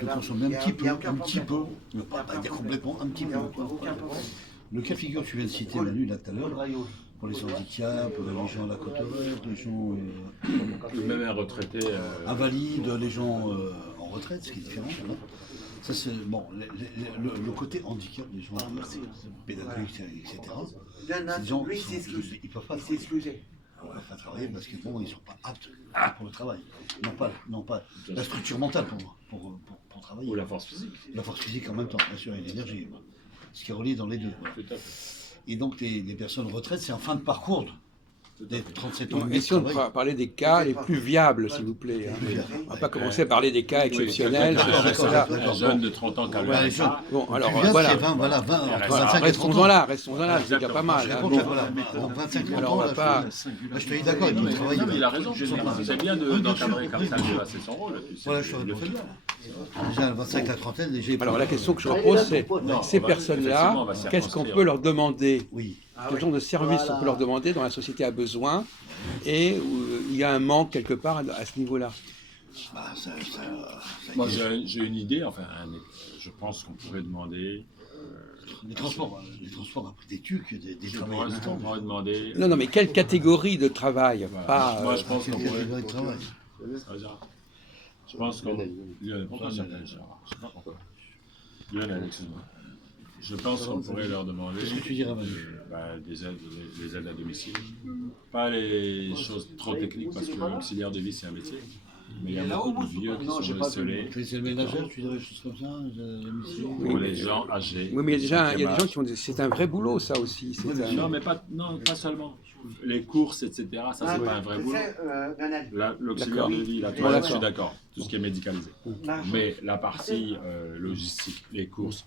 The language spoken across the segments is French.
de consommer un petit peu, ne pas dire complètement, un petit peu. Le cas de figure que tu viens de citer, Manu, là tout à l'heure, pour les handicaps, les gens à la côte horaire, les gens même un retraité. invalides, les gens en retraite, ce qui est différent. Voilà. Ça, c'est bon, le côté handicap des gens pédagogiques, etc. C'est des gens ils ne peuvent pas travailler parce qu'ils ne sont pas aptes pour le travail. Non pas la structure mentale pour travailler. Ou la force physique. La force physique en même temps, bien sûr, et l'énergie. Ce qui est relié dans les deux. Voilà. Tout à fait. Et donc, les personnes en retraite, c'est en fin de parcours des 37 ans. Essayons de parler des cas les plus viables, s'il vous plaît. Hein. On ne va pas commencer à parler des cas exceptionnels. Un jeune de 30 ans qui a le ça. Bon, alors voilà. voilà. 25 Restons-en là, c'est déjà pas mal. Hein. Bon, voilà, 25 alors on va pas. Je te dis d'accord, il peut travailler. Il a raison, c'est bien d'encadrer comme ça, c'est son rôle. Voilà, je te réponds. Déjà, 25, la trentaine, déjà. Alors la question que je repose, c'est ces personnes-là, qu'est-ce qu'on peut leur demander? Oui. Quel genre de service on peut leur demander dont la société a besoin et où il y a un manque quelque part à ce niveau-là? Moi j'ai une idée, enfin je pense qu'on pourrait demander... Les transports après des tucs, des travailleurs. On pourrait demander... Non, mais quelle catégorie de travail? Voilà. Pas, moi je pense qu'on pourrait... Catégorie de travail. Je pense qu'on... Pourquoi j'appelle Gérard? Je sais pas pourquoi. Lionel, excuse-moi. Je pense qu'on pourrait leur demander Qu'est-ce que tu dirais, Manu? des aides à domicile. Pas les choses trop techniques, parce que l'auxiliaire de vie, c'est un métier. Mais il y a beaucoup de vieux qui sont isolés. Tu es le ménagère, tu dirais des choses comme ça? Pour les gens âgés. oui, mais il y a des gens qui ont... C'est un vrai boulot, ça aussi. Non, mais pas seulement. Les courses, etc., ça, c'est pas un vrai boulot. L'auxiliaire de vie, la toilette, je suis d'accord. Tout ce qui est médicalisé. Mais la partie logistique, les courses,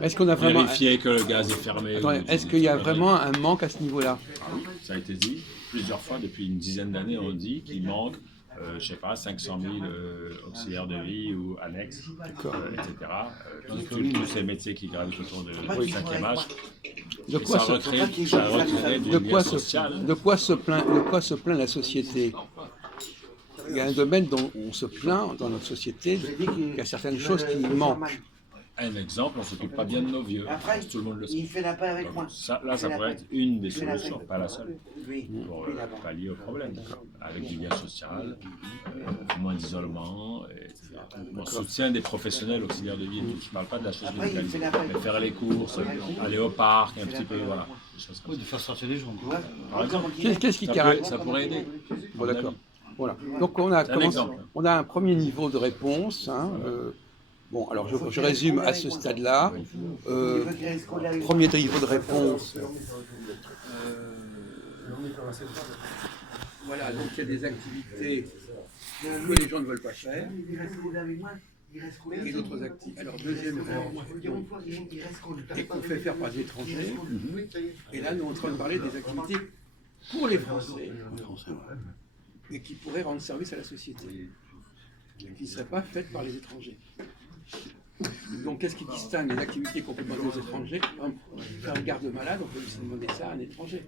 est-ce qu'on a vraiment... vérifier que le gaz est fermé. Attendez, est-ce qu'il y a vraiment un manque à ce niveau-là? Ça a été dit plusieurs fois depuis une dizaine d'années, on dit qu'il manque, je ne sais pas, 500 000 auxiliaires de vie ou annexes, etc. Tous ces métiers qui gravitent autour du 5e âge. De quoi se plaint la société? Il y a un domaine dont on se plaint dans notre société, il y a certaines choses qui manquent. Un exemple, on ne s'occupe pas bien de nos vieux, tout le monde le sait. Il fait la paix avec moi. Ça pourrait être une des solutions, pas la seule, pour pallier au problème, avec du lien social, moins d'isolement, etc. On soutient des professionnels auxiliaires de vie, je ne parle pas de la chose médicalisée, mais faire les courses, aller au parc, un petit peu, voilà. De faire sortir les gens. Par exemple, Qu'est-ce qui caractérise? ça pourrait aider. Bon, d'accord. Voilà. Donc on a un premier niveau de réponse. Hein, bon, alors je résume à ce stade-là. Premier niveau de réponse. Voilà, donc il y a des activités que les gens ne veulent pas faire. Et d'autres activités. Alors deuxième et qu'on fait faire par des étrangers. Et là, nous sommes en train de parler des activités pour les Français. Et qui pourraient rendre service à la société, qui ne seraient pas faites par les étrangers. Donc, qu'est-ce qui distingue les activités qu'on peut demander aux étrangers? Faire un garde-malade, on peut aussi demander ça à un étranger.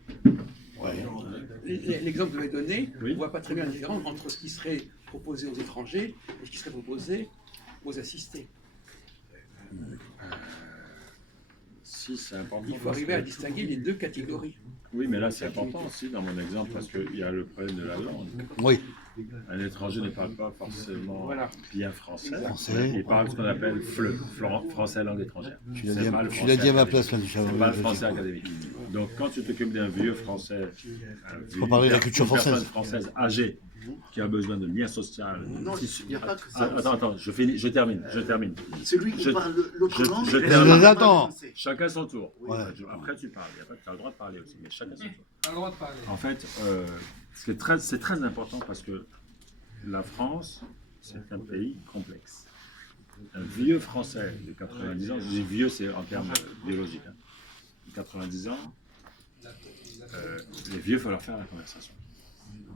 L'exemple que vous avez donné, on ne voit pas très bien la différence entre ce qui serait proposé aux étrangers et ce qui serait proposé aux assistés. Si, c'est important. Il faut arriver à distinguer les deux catégories. Oui, mais là, c'est important aussi dans mon exemple parce qu'il y a le problème de la langue. Oui. Un étranger ne parle pas forcément bien français. Français. Il parle ce qu'on appelle FLE, français langue étrangère. Tu l'as dit à ma place, là, du C'est pas le français académique. Donc, quand tu t'occupes d'un vieux français, faut parler de la culture française. Une personne française âgée qui a besoin de lien social. Non, il n'y a pas que ça. Attends, je termine. Celui qui parle l'autre langue, je termine. Attends. Chacun son tour. Ouais. Après, tu parles. Tu as le droit de parler aussi, mais chacun son tour. Tu as le droit de parler. En fait, c'est très important parce que la France, c'est un pays complexe. Un vieux Français de 90 ans, je dis vieux, c'est en termes biologiques, hein, de 90 ans, les vieux, il faut leur faire la conversation.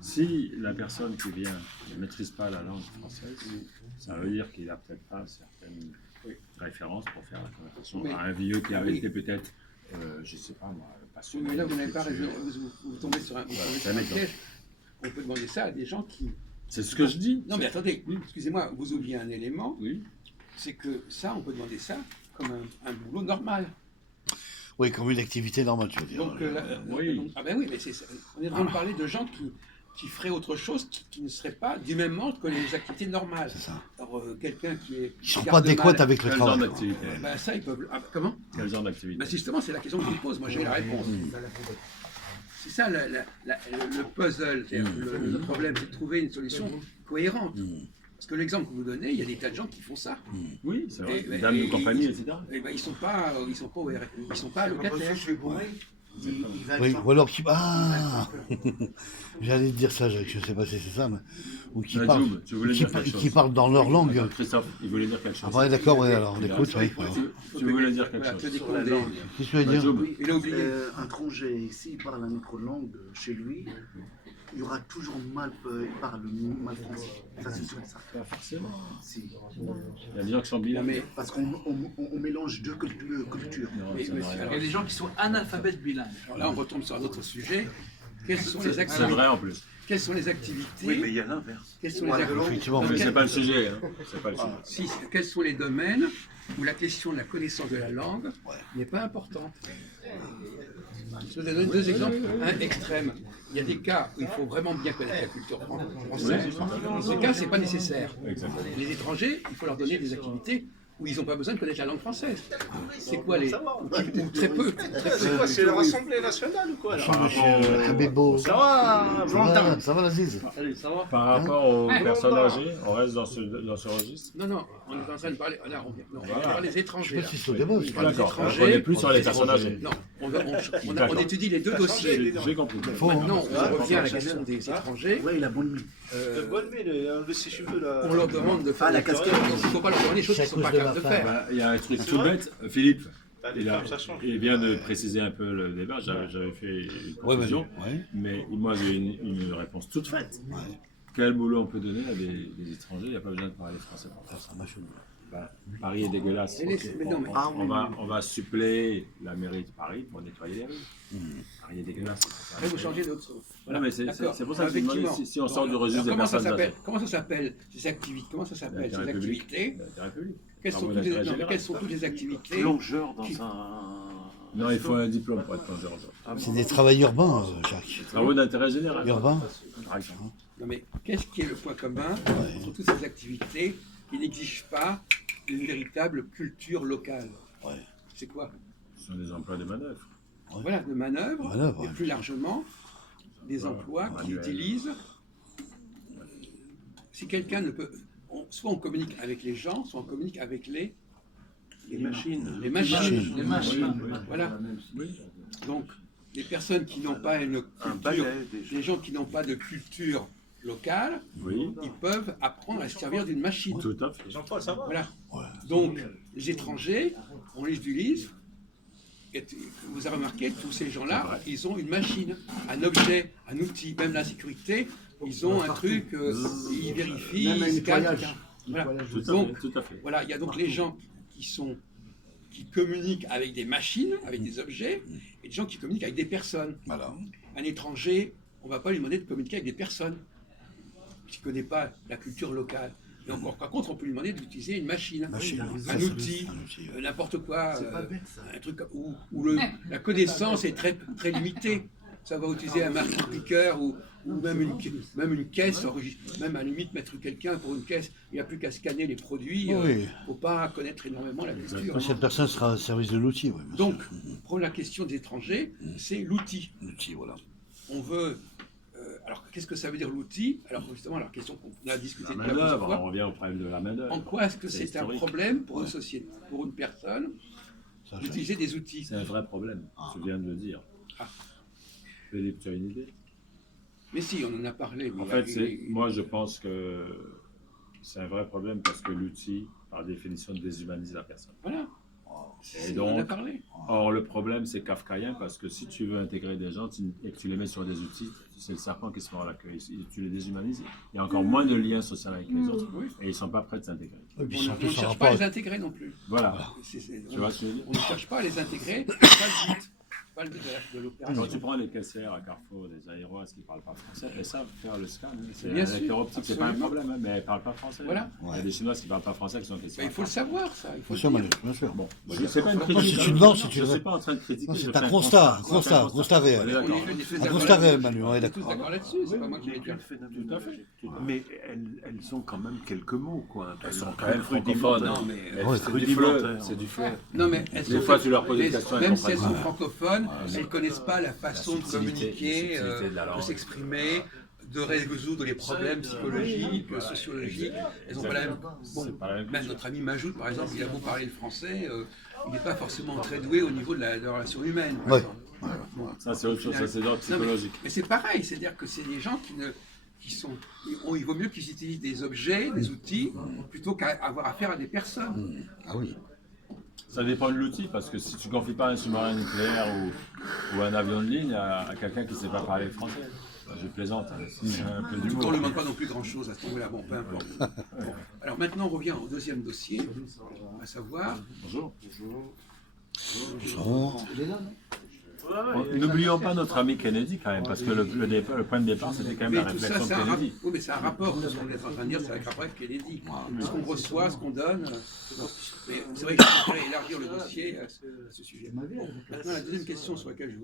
Si la personne qui vient ne maîtrise pas la langue française, ça veut dire qu'il n'a peut-être pas certaines références pour faire la conversation à un vieux qui avait été peut-être, je ne sais pas moi, passionné. Mais là, vous n'avez pas raison, vous tombez sur un piège. On peut demander ça à des gens qui C'est ce que je dis. Non mais attendez, excusez-moi, vous oubliez un élément, Oui. c'est que ça, on peut demander ça comme un boulot normal. Oui, comme une activité normale, tu veux dire. Donc, oui. ah ben oui, mais on est en train de parler de gens qui feraient autre chose, qui ne seraient pas du même ordre que les activités normales. C'est ça. Alors, quelqu'un qui est... Ils sont pas adéquats avec le Quel genre travail. d'activité Ben, ça, ils peuvent... Ah, comment? Quel genre d'activité Ben, justement, c'est la question que je vous pose. Moi, j'ai la réponse. C'est ça le puzzle, le problème, c'est de trouver une solution cohérente. Parce que l'exemple que vous donnez, il y a des tas de gens qui font ça. Oui, c'est vrai. Et- Dames de et- compagnie, etc. Et ben, ils sont pas locataires. Il va Oui, être- ou alors qui. Ah J'allais te dire ça, Jacques, je sais pas si c'est ça, mais. Ou qui parlent, Najoum, tu voulais dire quelque chose. qui parlent dans leur langue. Christophe, il voulait dire quelque chose. Ah, ouais, d'accord, ouais, alors, on Il a écoute, raison. oui. Tu voulais dire quelque Voilà, chose. que des Sur la condés. langue. Qu'est-ce que tu veux dire Najoum, Il a oublié. Un étranger ici, il parle une autre langue chez lui, il y aura toujours il parle mal français. Ça, c'est sûr et certain. pas forcément. Si. Il y a des gens qui sont Non, bilingues. mais Parce qu'on mélange deux cultures. Non, Mais- ça mais n'a c'est- rien à alors, Il y a des gens qui sont analphabètes bilingues. alors là, on retombe sur un autre sujet. Quelles sont les C'est activités vrai en plus. Quelles sont les activités il y a l'inverse. Quelles sont les Voilà, activités Effectivement, Dans Mais oui. c'est quel- pas le sujet. Hein. C'est pas le sujet. Si, quels sont les domaines où la question de la connaissance de la langue n'est pas importante? Je vous donne deux exemples extrêmes. Il y a des cas où il faut vraiment bien connaître la culture française. Dans ce cas, ce n'est pas nécessaire. Exactement. Les étrangers, il faut leur donner des activités où ils n'ont pas besoin de connaître la langue française. C'est quoi les... Ou très peu. C'est quoi, c'est l'Assemblée nationale ou quoi là Habebo. Ça va, Valentin? Ça va, l'Aziz. Allez, ça va? Par rapport aux personnes âgées, on reste dans ce registre. Non, on est en train de parler... Là, on vient. Non, on Voilà. parle des Je sais étrangers. pas là. si c'est au débat. je parle des D'accord. étrangers. On n'est plus sur les personnes âgées. Non, on D'accord. étudie les deux dossiers. J'ai compris. Maintenant, on revient à la question des étrangers. Ouais, il a bonne mine. Bonne mine, il a enlevé ses cheveux là. On leur demande de faire Ah, la des casquette. Il ne faut pas leur demander des choses qu'ils ne sont pas capables de faire. Bah, il y a un truc tout bête. Philippe, Les femmes, ça change. il vient de préciser un peu le débat. J'avais fait une Ouais, confusion. ouais. Mais moi, j'ai une réponse toute faite. Quel boulot on peut donner à des étrangers? Il n'y a pas besoin de parler français pour faire ça. Ben, Paris est dégueulasse. Mais Ok. non, mais- On va suppléer la mairie de Paris pour nettoyer les rues. Paris est dégueulasse. Après, vous changez d'autre. Voilà, mais c'est D'accord. pour ça que je me demandais Effectivement. si on sort du registre des Alors, personnes âgées. comment ça s'appelle ces activités? Comment ça s'appelle ces L'intérêt public. activités? L'intérêt public. Quelles sont Travaux toutes les- d'intérêt non, mais général. quelles sont toutes les activités? Plongeur dans Qui- un. Non, il faut un diplôme pour être plongeur. C'est des travails urbains, Jacques. Travaux d'intérêt général. Urbains. Par exemple. Non, mais qu'est-ce qui est le point commun entre toutes ces activités qui n'exigent pas une véritable culture locale? Ouais. C'est quoi? Ce sont des emplois de manœuvre. Voilà, de manœuvres, Manœuvres, et ouais. plus largement, des emplois qui manuel. utilisent. Si quelqu'un ne peut. Soit on communique avec les gens, soit on communique avec les machines. Les machines. Les machines. Voilà. Donc, les personnes qui n'ont pas une Un culture, balai, des les gens qui n'ont pas de culture locale, Oui, ils peuvent apprendre à se servir d'une machine. tout à fait. Jean-Paul, ça va? Voilà. Donc, les étrangers, on les utilise. Et vous avez remarqué, tous ces gens-là, ils ont une machine, un objet, un outil, même la sécurité, ils ont un truc, ils vérifient, Même un ils scannent. nettoyage. Voilà. Tout à Donc, fait. Tout à fait. voilà, il y a donc les gens qui communiquent avec des machines, avec des objets, et des gens qui communiquent avec des personnes. Voilà. Un étranger, on ne va pas lui demander de communiquer avec des personnes, qui ne connaît pas la culture locale. Et encore, par contre, on peut lui demander d'utiliser une machine, Machine. un outil, ouais. n'importe quoi, C'est pas bête, ça. un truc où la connaissance est très, très limitée. Ça va utiliser un marteau-piqueur ou même une caisse, même à la limite mettre quelqu'un pour une caisse, il n'y a plus qu'à scanner les produits. Il Oui. ne faut pas connaître énormément la culture. Cette personne sera au service de l'outil, oui. bien Donc, sûr. pour la question des étrangers, c'est l'outil. L'outil, voilà. On veut. Alors, qu'est-ce que ça veut dire l'outil? Alors, justement, la question qu'on a discutée La déjà plusieurs main-d'œuvre, on fois. revient au problème de la main-d'œuvre. En quoi est-ce que C'est c'est un historique. problème pour une société, pour une personne, Ça, je- d'utiliser des outils? C'est un vrai problème, tu viens de le dire. Ah. Philippe, tu as une idée? Mais si, on en a parlé. mais En là, fait, moi je pense que c'est un vrai problème parce que l'outil, par définition, déshumanise la personne. Voilà, Et on en a donc, parlé. or le problème c'est kafkaïen parce que si tu veux intégrer des gens et que tu les mets sur des outils, c'est le serpent qui se mord la queue. Tu les déshumanises, il y a encore moins de liens sociaux avec les autres Oui. et ils ne sont pas prêts de s'intégrer. Oui, puis On surtout, ne ça cherche aura pas à pas. les intégrer non plus. Voilà, C'est- tu vois ce que je veux dire? On ne cherche pas à les intégrer, c'est pas le but. pas le but de Quand l'opération. tu prends les caissières à Carrefour, des aérois qui ne parlent pas français, elles savent faire le scan. C'est Bien un lecteur sûr, optique, c'est pas un absolument. problème, hein, mais elles ne parlent pas français. Voilà. Il y a des Chinois qui ne parlent pas français qui sont Ben, caissières. il faut le savoir, ça. Il faut Bien le sûr, dire. Manu, bien sûr. Bon, c'est pas une Non, critique. c'est une non, c'est Je une- ne suis pas en train de critiquer. Non, je c'est fais un constat, C'est constat, un constat On est réel. d'accord. On est tous Un d'accord constat réel, là-dessus. Manu, on est On est tous d'accord. d'accord là-dessus, c'est pas moi qui l'ai dit. Tout à fait. Mais elles ont quand même quelques mots, quoi. Elles sont Un quand même peu francophones. rudimentaires. Non, mais Ouais, C'est du fleu. C'est du fleu. non, mais elles Des sont- fois, tu leur poses des mais questions, elles même si elles comprennent sont pas. francophones, elles ne connaissent pas la façon de subtilité, communiquer, la subtilité de la de langue. s'exprimer, de résoudre les problèmes psychologiques, sociologiques. Elles ont pas la même. Bon, C'est pas la même même chose. notre ami Majout, par exemple, il a beau parler le français, il n'est pas forcément très doué au niveau de la relation humaine. Par Ouais. exemple. Bon. Ça, c'est autre chose. Ça, c'est d'ordre Non, mais- psychologique. Mais c'est pareil, c'est-à-dire que c'est des gens qui sont. Il vaut mieux qu'ils utilisent des objets, des outils, plutôt qu'à avoir affaire à des personnes. Ah oui. Ça dépend de l'outil, parce que si tu ne confies pas un sous-marin nucléaire ou un avion de ligne à quelqu'un qui ne sait pas parler le français, je plaisante, hein, c'est un peu On ne d'humour. lui demande pas non plus grand-chose à ce moment-là, bon, peu importe. Bon. Alors maintenant, on revient au deuxième dossier, à savoir. Bonjour. Bonjour. N'oublions pas notre ami Kennedy quand même, parce que le point de départ, c'était quand même la Mais tout ça, réflexion de c'est un, Kennedy. oui, mais c'est un rapport. Tout ce qu'on est en train de dire, c'est avec rapport avec Kennedy. Ce qu'on reçoit, ce qu'on donne. Mais c'est vrai que je voudrais élargir le dossier à ce sujet. Bon, maintenant, la deuxième question sur laquelle je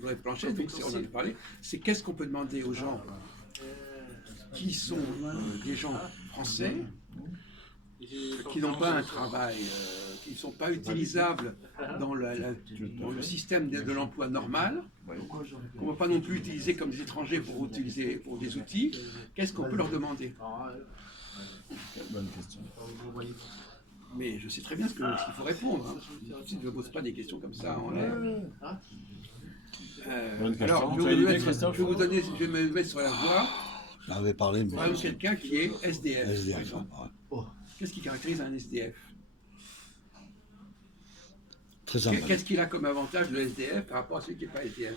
voudrais plancher, donc on en a parlé, c'est qu'est-ce qu'on peut demander aux gens qui sont des gens français, qui n'ont pas un travail, qui ne sont pas utilisables dans le système de l'emploi normal, qu'on ne va pas non plus utiliser comme des étrangers pour des outils, qu'est-ce qu'on peut leur demander? Bonne question. Mais je sais très bien ce qu'il faut répondre. Hein. Je ne pose pas des questions comme ça en l'air. Bonne question. Alors, Tu as une idée, Christophe? je vais me mettre sur la voie. J'en avais parlé, mais. Par exemple, quelqu'un qui est SDF. par SDF. exemple. ouais. Qu'est-ce qui caractérise un SDF? Très simple. Qu'est-ce qu'il a comme avantage le SDF par rapport à celui qui n'est pas SDF?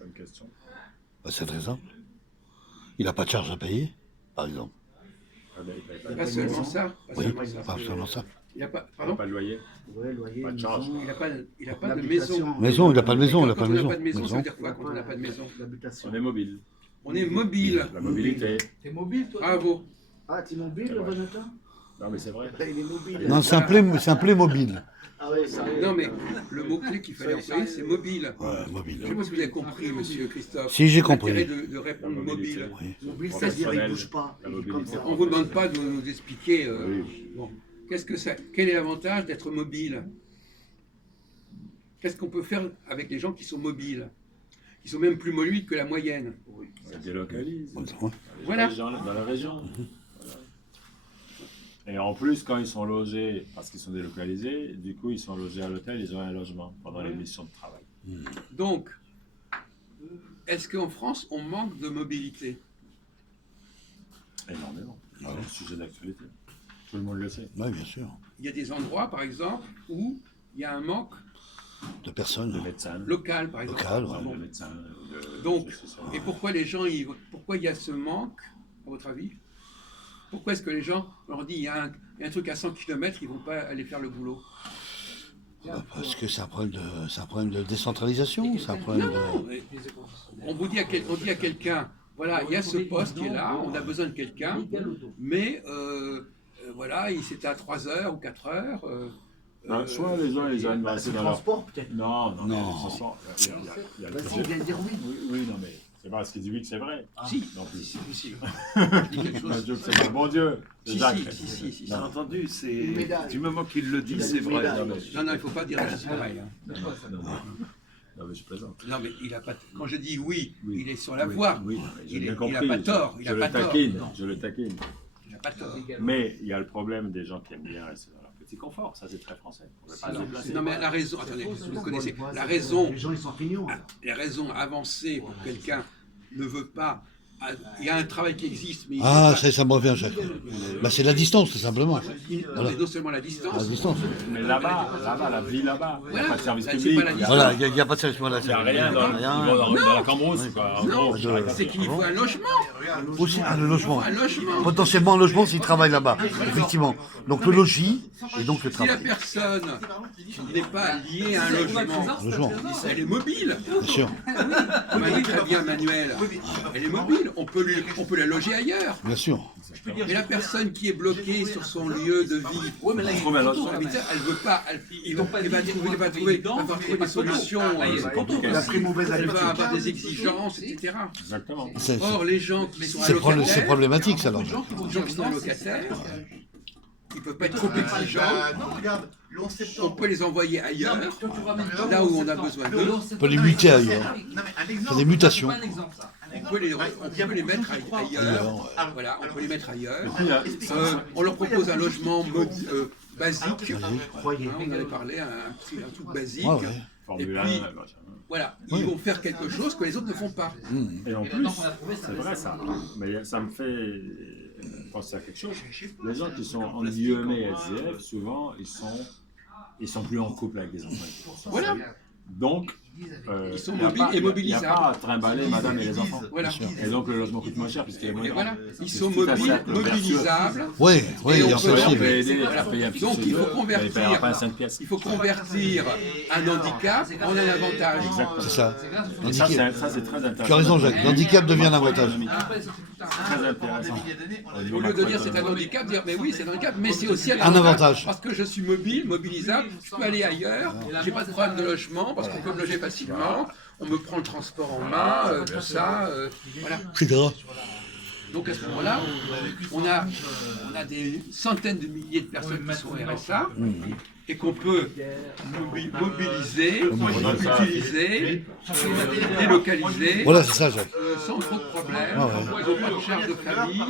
Bonne question. Bah, c'est très simple. Il n'a pas de charge à payer, par exemple. Pas seulement ça. Pas Oui, seulement ça. pas seulement ça. Il n'a pas, pardon? Pas de loyer. Ouais, loyer, Pas de charge. Il n'a pas de l'habitation. maison. Maison, il n'a pas de maison, il n'a Quand pas on de n'a maison. pas de maison, ça Maison. veut dire quoi quand on n'a pas de maison? L'habitation. On est mobile. On est mobile. La mobilité. T'es mobile, toi? Bravo. Ah, t'es mobile, Jonathan? Non, mais c'est vrai. Il est mobile. Non, c'est un mobile. Ah ouais, sérieux. Non, mais le mot-clé qu'il fallait employer, c'est mobile. Ouais, Je ne mobile. sais pas si vous avez compris, monsieur Christophe. Si, j'ai compris. L'intérêt de répondre La mobilité. mobile. Oui. Mobile, c'est-à-dire il bouge pas. La Il est mobilité. comme ça. On ne vous demande pas de nous expliquer. Oui. Bon. Quel est l'avantage d'être mobile? Qu'est-ce qu'on peut faire avec les gens qui sont mobiles? Qui sont même plus mobiles que la moyenne. Ça délocalise. Ouais. Voilà. Les gens dans la région. Voilà. Et en plus, quand ils sont logés, parce qu'ils sont délocalisés, du coup, ils sont logés à l'hôtel, ils ont un logement pendant les missions de travail. Donc, est-ce qu'en France, on manque de mobilité? Énormément. C'est un sujet d'actualité. Tout le monde le sait. Oui, bien sûr. Il y a des endroits, par exemple, où il y a un manque De personnes. De médecins. local, par exemple. Local, ouais. Bon. De médecins. Donc, et pourquoi les gens, pourquoi il y a ce manque, à votre avis? Pourquoi est-ce que les gens, on leur dit, il y a un truc à 100 km, ils ne vont pas aller faire le boulot? Parce que c'est un problème de décentralisation, c'est un problème de. Non, mais on dit à quelqu'un, voilà, il y a ce poste qui est là, on a besoin de quelqu'un, mais voilà, c'était à 3 heures ou 4 heures. Soit les gens, ils ont C'est dans le leur... transport, peut-être. Non, Non. ce sont- il y a le Vas-y, il vient de dire oui. Oui, non, mais c'est pas ce qu'il dit oui que c'est vrai. Si, Non plus. si. Je dis quelque Un chose. Dieu que c'est pas bon Dieu. C'est Si, Jacques. si. J'ai entendu, c'est Une médaille. du moment qu'il le dit, Il a c'est une vrai. médaille. Non, Non, il ne faut pas dire juste pareil. Hein. Non, mais je plaisante. Non, mais il a pas. Quand je dis oui, Oui. il est sur la Oui, voie. oui, j'ai Il bien n'a compris. pas tort. Il Je n'a le pas tort. taquine. Je le taquine. Il n'a pas tort. Mais il y a le problème des gens qui aiment bien rester dans leur petit confort. Ça, c'est très français. On ne veut pas se déplacer. Non, mais la raison. Attendez, vous connaissez. La raison. Les gens, ils sont fignons. Les raisons avancées pour que quelqu'un ne veut pas il y a un travail qui existe, mais Ah, ça me revient, Jacques. Bah, c'est la distance, tout simplement. non, mais non seulement la distance. La distance. Mais là-bas, la vie là-bas, il n'y a Voilà. pas de service C'est public. pas la distance. Voilà, il n'y a pas de service. Voilà, Il n'y a rien dans, dans la Cambrousse, quoi. En Non, gros, c'est qu'il faut un logement. Aussi, le logement. Un logement. Potentiellement un logement s'il travaille là-bas, effectivement. Donc le logis et donc le Si la travail. personne n'est pas liée à un logement, Logement, elle est mobile. bien sûr. Comme a dit très bien Manuel, elle est mobile. On peut la loger ailleurs. Bien sûr. Mais la personne qui est bloquée sur son lieu de vie, trouve un logement. son habitat, elle veut pas, elle va trouver des solutions. La très mauvaise Elle va habitude. avoir des exigences, etc. Exactement. Or, les gens qui sont C'est allocataires, problématique, ça, alors. les gens qui sont allocataires, ils ne peuvent pas être trop exigeants. On peut les envoyer ailleurs, là où on a besoin d'eux. On peut les muter ailleurs. Faire des mutations. On peut les mettre ailleurs. Voilà, on peut les mettre ailleurs. On leur propose un logement basique. Hein, on avait parlé, un truc basique. Ouais, ouais. Et Formule 1, puis, machin. voilà, ils vont faire quelque chose que les autres ne font pas. Et en plus, c'est vrai ça, mais ça me fait penser à quelque chose. Les gens qui sont en guillemets SDF, souvent, ils sont plus en couple avec des enfants. Voilà. Donc, Ils sont il y a mobiles pas- et il n'y a mobilisables. pas à trimballer madame et les enfants. Voilà. Et donc le logement coûte moins cher puisqu'il y a moins Et de voilà, gens. ils C'est sont tout à fait mobiles, vertueux. mobilisables. Oui, oui, Et il y a on ça peut aussi. On peut oui. aider à faire payer un petit Donc il faut mais il paiera pas un 5 convertir, pièces. il faut convertir un handicap en un avantage. C'est ça. Et ça, Handicap. ça, c'est très intéressant. Tu as raison, Jacques. L'handicap devient un avantage. Très intéressant. Au lieu de dire c'est un handicap, dire mais oui c'est un handicap, mais c'est aussi un avantage. parce que je suis mobile, mobilisable, je peux aller ailleurs, j'ai pas de problème de logement parce qu'on peut me loger facilement, on me prend le transport en main, tout ça, voilà. Etc. Donc à ce moment-là, on a des centaines de milliers de personnes qui sont au RSA et qu'on peut mobiliser, utiliser, délocaliser. Voilà, c'est ça, Jacques. Sans trop de problèmes, Ah ouais. ils n'ont pas de charge de famille,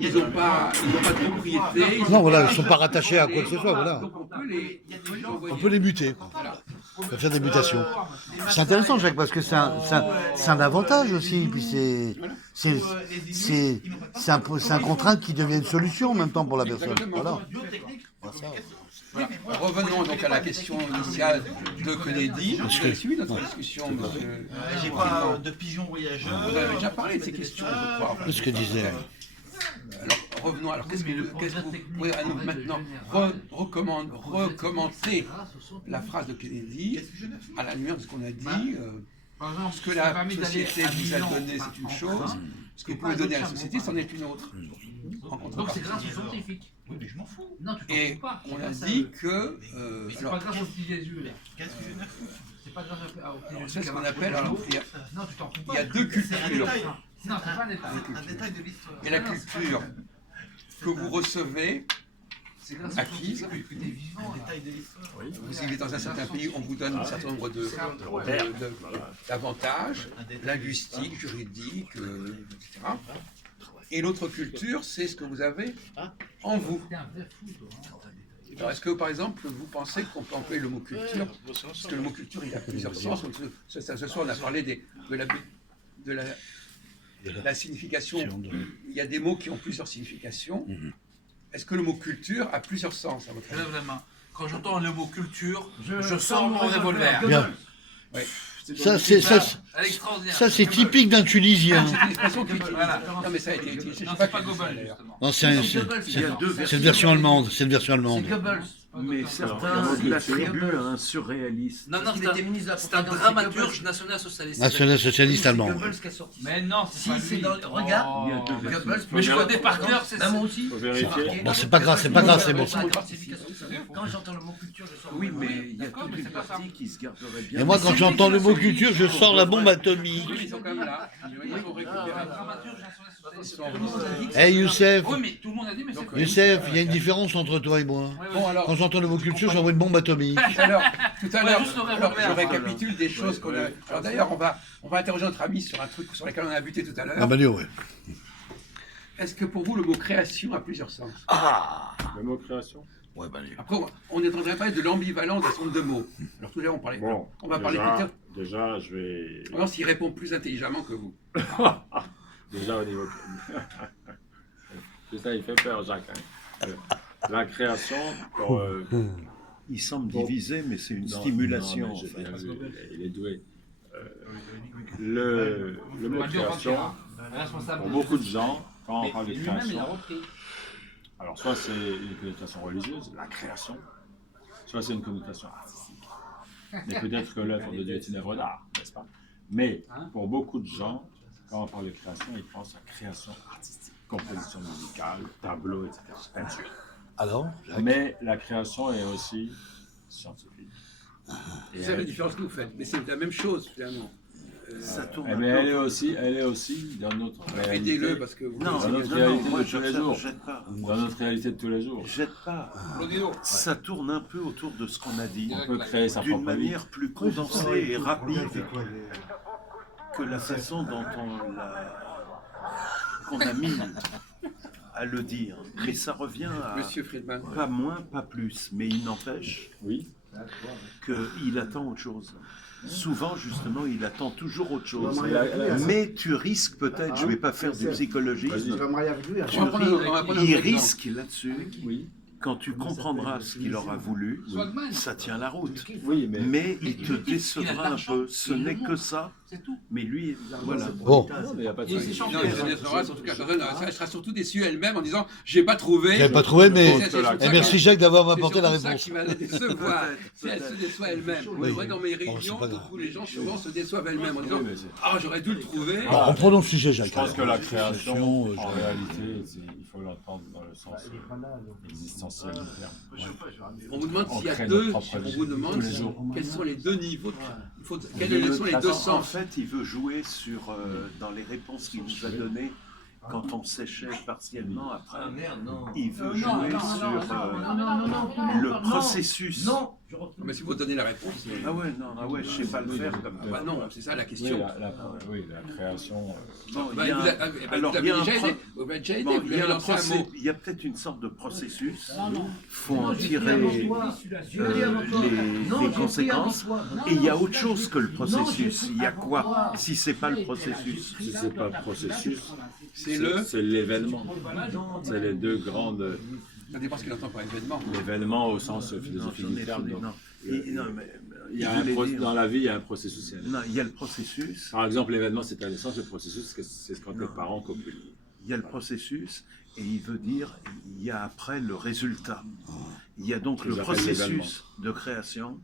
ils n'ont pas de propriété. Non, voilà, ils ne sont pas rattachés à quoi que ce soit, voilà. Donc on peut les envoyer. On peut les muter, quoi. On peut faire des mutations. C'est intéressant, Jacques, parce que c'est un avantage aussi. Puis c'est un contrainte qui devient une solution en même temps pour la personne. Voilà. Voilà. Revenons donc à la question initiale de Kennedy. Vous avez suivi notre discussion, monsieur. J'ai pas de pigeons voyageurs. Vous avez déjà parlé de ces questions, je crois. C'est ce que disait. Alors, revenons. Alors, qu'est-ce que vous pouvez à nous maintenant recommencer la phrase de Kennedy à la lumière de ce qu'on a dit ce que la société vous a donné, c'est une chose. Ce que vous pouvez donner à la société, c'en est une autre. Donc c'est grâce aux scientifiques. Oui, mais je m'en fous. Non, tu t'en Et fous pas. on a dit que... C'est pas grâce aux petits Jésus. C'est pas grâce aux petits Jésus. c'est ce qu'on appelle... Alors, Non, tu t'en fous pas. il y a deux cultures. Non, c'est pas un détail. Un détail de l'histoire. Et la culture que vous recevez, C'est grâce acquise. que t'es vivant. Un détail de l'histoire. Vous vivez dans un certain pays, on vous donne un certain nombre d'avantages, linguistiques, juridiques, etc. Et l'autre culture, c'est ce que vous avez en vous. T'es un vrai fou, toi. Alors, est-ce que, par exemple, vous pensez qu'on peut employer le mot culture? Parce que le mot culture, il a plusieurs sens. Ce soir, on a parlé de la signification. Il y a des mots qui ont plusieurs significations. Est-ce que le mot culture a plusieurs sens à votre Je avis? lève la main. Quand j'entends le mot culture, je sors mon revolver. Bien. Oui. Ça, Elle est extraordinaire. ça, c'est typique d'un Tunisien. C'est une expression qui utilise. Voilà. Non, mais ça a été utilisé. Je sais Non, pas c'est pas qui dit ça, Goebbels, d'ailleurs. justement. Non, c'est une version allemande. C'est une version C'est allemande. Goebbels. Mais certains l'attribuent à un surréaliste. Non, c'est un dramaturge national-socialiste. National-socialiste allemand. Mais non, c'est pas lui. Regarde, Il y a deux versions. Mais je connais par cœur, c'est ça. moi aussi. Faut vérifier. Bon, c'est pas grave, c'est bon. Quand j'entends le mot culture, je sors. Oui, mais il y a toute une partie qui se garderait bien. Et moi, quand j'entends le mot culture, je sors la bombe atomique. Oui, ils sont quand même là. Il faut récupérer. Ils sont enregistrés. Hey Youssef, Oui, mais tout le monde a dit, mais c'est Youssef, il y a une différence entre toi et moi. Bon, alors, Quand j'entends le mot culture, j'envoie une bombe atomique. tout à l'heure, juste le alors, revolver, je récapitule des choses qu'on a. Alors d'ailleurs, on va interroger notre ami sur un truc sur lequel on a buté tout à Ah l'heure. bah Dieu, ouais. Est-ce que pour vous, le mot création a plusieurs sens? Le mot création. Ouais, bah, Après, on est en train de parler de l'ambivalence d'un certain nombre de mots. Alors tout à l'heure, on parlait. Bon, on va parler plus tard. déjà, je vais. On va voir s'il répond plus intelligemment que vous. Déjà au niveau. C'est ça, il fait peur, Jacques. Hein. La création, pour, Il semble Bon. divisé, mais c'est une non, stimulation. non, en mais fait. bien vu, il est doué. Le mot création, pour beaucoup de gens, quand on parle de création, alors soit c'est une connotation religieuse, la création, soit c'est une connotation artistique. Mais peut-être que l'œuvre de Dieu est une œuvre d'art, n'est-ce pas? Mais pour beaucoup de gens, quand on parle de création, ils pensent à création artistique, composition musicale, tableau, etc., peinture. Alors, Jacques, Mais la création est aussi scientifique. Et C'est ça la différence que vous faites. Mais c'est la même chose, finalement. Ça tourne Eh un bien, peu. elle est aussi dans notre réalité. Aidez-le parce que vous. Non, Dans notre non, réalité moi, de tous les jours. jette pas. Dans notre réalité de tous les jours. Jette pas. Ça tourne un peu autour de ce qu'on a dit, On peut créer sa d'une propre vie. manière plus condensée et rapide que la façon dont qu'on a mis à le dire. Mais ça revient à Monsieur Friedman. pas moins, pas plus. Mais il n'empêche Oui. qu'il attend autre chose. Souvent, justement, il attend toujours autre chose. La- Mais tu risques peut-être, je ne vais pas faire du psychologisme, Vas-y. Tu vas marier avec lui. tu On va prendre un il exemple. risque là-dessus, Oui. quand tu comprendras ce qu'il aura voulu, ça tient la route. Oui, Mais il te décevra un peu. Ce n'est que ça. Mais lui, voilà. bon, Non, mais il n'y a pas de Et souci. c'est Non, elle sera surtout qu'elle sera surtout déçue elle-même en disant j'ai pas trouvé. j'avais pas trouvé, mais pense que la- eh, merci Jacques d'avoir C'est apporté la surtout ça réponse. qui va la décevoir. Si elle se déçoit elle-même. Oui. Moi, dans mes Bon, réunions, c'est pas grave. beaucoup les gens souvent se déçoivent elles-mêmes en Oui, disant mais c'est- ah j'aurais dû le trouver. Alors, reprenons le sujet, Jacques. Je pense que la Alors, création, en je- réalité, il faut l'entendre dans le sens existentiel du terme. On vous demande On s'il y a crée deux. notre propre On vie vous demande tous les jours. quels sont les deux niveaux. Quels De sont les deux création, En sens. fait, il veut jouer sur, dans les réponses qu'il nous a données quand on séchait partiellement après. Il veut jouer sur le processus. Non, Mais si vous donnez la réponse. Ah ouais, non, ah ouais, je sais pas le faire comme Bah non, c'est ça la Oui, question. la création. Bon, Bah, il y a vous un- avez- alors, vous il y a avez un déjà pro- aidé. Vous avez déjà aidé. bon, Vous il y a avez un lancé un procé- mot. il y a peut-être une sorte de processus. non. Il faut en tirer les conséquences. Et il y a autre chose que le processus. Il y a quoi si c'est pas le processus? Si c'est pas le processus, C'est c'est l'événement. C'est les deux grandes. Ça dépend ce qu'il entend par événement. L'événement au sens Non, philosophique j'en du ai terme. fait, donc, non. Non, mais, il y a il voulait un dire- dans la vie, il y a un processus. Non, il y a le processus. Par exemple, l'événement, c'est la naissance. Le processus, c'est quand tes parents copulent. Il y a le processus et il veut dire il y a après le résultat. Il y a donc Que le j'appelle processus de création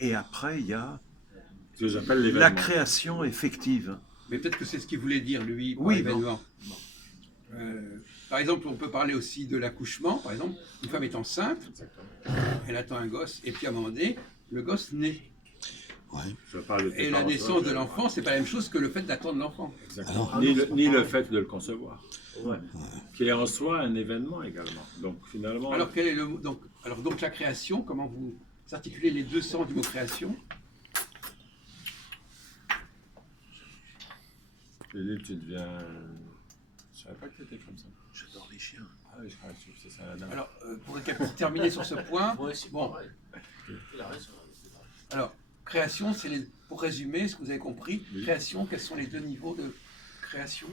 et après il y a Ce que j'appelle la l'événement. création effective. Mais peut-être que c'est ce qu'il voulait dire, lui, par Oui, événement. Par exemple, on peut parler aussi de l'accouchement. Par exemple, une femme est enceinte, elle attend un gosse, et puis à un moment donné, le gosse naît. Je parle de tes Et la parents, naissance je- de l'enfant, c'est pas la même chose que le fait d'attendre l'enfant. Exactement. Ni le fait de le concevoir. Qui est en soi un événement également. Donc finalement, Alors, quel est le mot donc la création, comment vous articulez les deux sens du mot création? Philippe, tu deviens. Je savais pas que tu étais comme ça. J'adore les chiens. Ah oui, je crois que c'est ça la dame. Alors, pour terminer sur ce point, bon, alors, création, c'est pour résumer ce que vous avez compris, Oui. création, quels sont les deux niveaux de création?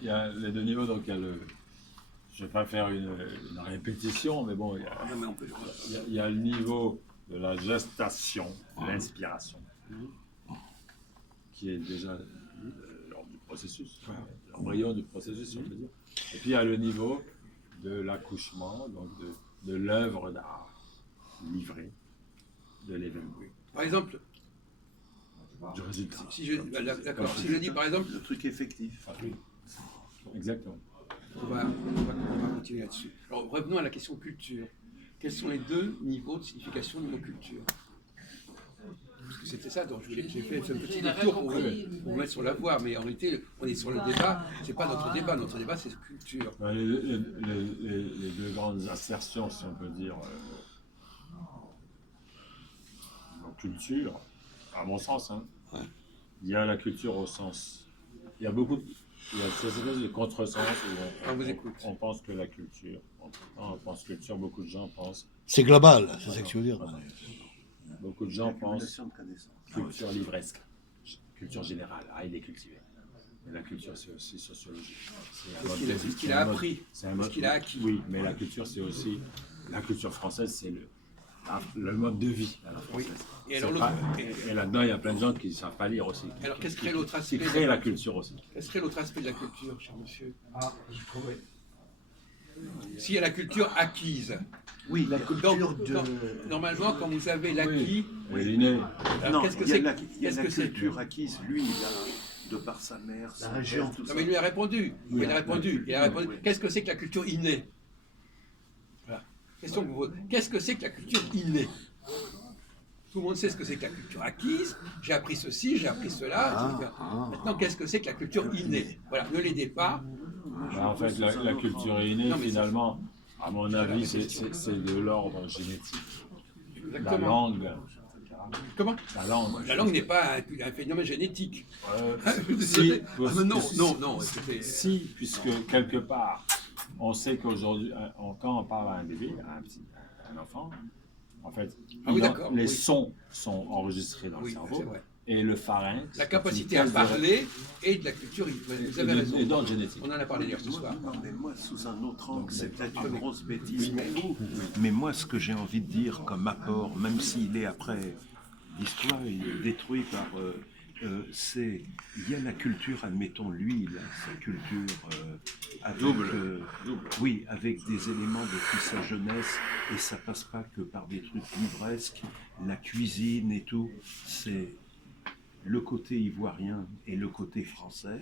Il y a les deux niveaux, donc il y a le. Je ne vais pas faire une répétition, mais bon, Non, mais on peut- il y a le niveau de la gestation, l'inspiration, qui est déjà lors du processus, l'embryon du processus, si on peut dire. Et puis il y a le niveau de l'accouchement, donc de l'œuvre d'art livrée, de l'événement, Par exemple, du résultat. si je, d'accord, si je dis par exemple, Le truc effectif. Exactement. on va continuer là-dessus. Alors, revenons à la question culture. Quels sont les deux niveaux de signification du mot culture? Parce que c'était ça, donc j'ai fait ce petit détour pour vous mettre sur la voie, mais en réalité, on est sur le débat, c'est pas notre débat c'est culture. Ben, les deux grandes assertions, si on peut dire, en culture, à mon sens, hein, il y a la culture au sens. Il y a beaucoup. Il y a cette espèce de contresens où On vous écoute. on pense que la culture, on pense culture, beaucoup de gens pensent, C'est global, c'est ça que tu veux dire. beaucoup de gens pensent Accumulation de connaissances. culture livresque, culture générale. Ah, il est cultivé. Mais la culture, c'est aussi sociologique. C'est un mode de vie, C'est ce qu'il c'est a un mode- appris, c'est un ce mode- qu'il a acquis. Oui, mais la culture, c'est aussi. La culture française, c'est le mode de vie à la Oui. française. Et alors, C'est l'autre- pas- et là-dedans, il y a plein de gens qui ne savent pas lire aussi. Alors, qu'est-ce serait l'autre Qui aspect de créent la culture aussi. Quel serait l'autre aspect de la culture, cher monsieur? Ah, j'ai trouvé. S'il y a la culture acquise, Oui, la donc, culture de. normalement, quand vous avez l'acquis, Oui, l'inné. alors Non, qu'est-ce que il y a c'est la, que- il y a qu'est-ce la que c'est culture acquise. Lui, il a, de par sa mère, son région. père, tout Non, ça. mais il lui a répondu. Oui, Il a répondu. Il a répondu. oui. Qu'est-ce que c'est que la culture innée? Voilà. Question que vous... Qu'est-ce que c'est que la culture innée? Tout le monde sait ce que c'est que la culture acquise. J'ai appris ceci, j'ai appris cela. etc. Maintenant, qu'est-ce que c'est que la culture innée? Voilà, ne l'aidez pas. Bah, en fait, la culture innée, Non, mais finalement, à mon avis, c'est de l'ordre génétique. La Exactement. langue. Comment? La langue. La langue n'est pas un phénomène génétique. Si, Ah, mais non, non, non. écoutez, Si, puisque quelque part, on sait qu'aujourd'hui, quand on parle à un bébé, à un enfant, en fait, Ah oui, d'accord, les oui. sons sont enregistrés dans le Oui, cerveau c'est vrai. et le pharynx. La c'est capacité une à thèse de- parler et de la culture innée. Vous avez raison. Et d'ordre génétique. On en a parlé d'ailleurs ce soir. Non, mais moi, sous un autre angle, c'est peut-être Ah, une mais- grosse bêtise pour vous. Mais moi, ce que j'ai envie de dire comme apport, même s'il est après l'histoire, il est détruit par. C'est. Il y a la culture, admettons, lui, là, sa culture. Avec, oui, avec des éléments de toute sa jeunesse, et ça passe pas que par des trucs livresques, la cuisine et tout. C'est le côté ivoirien et le côté français.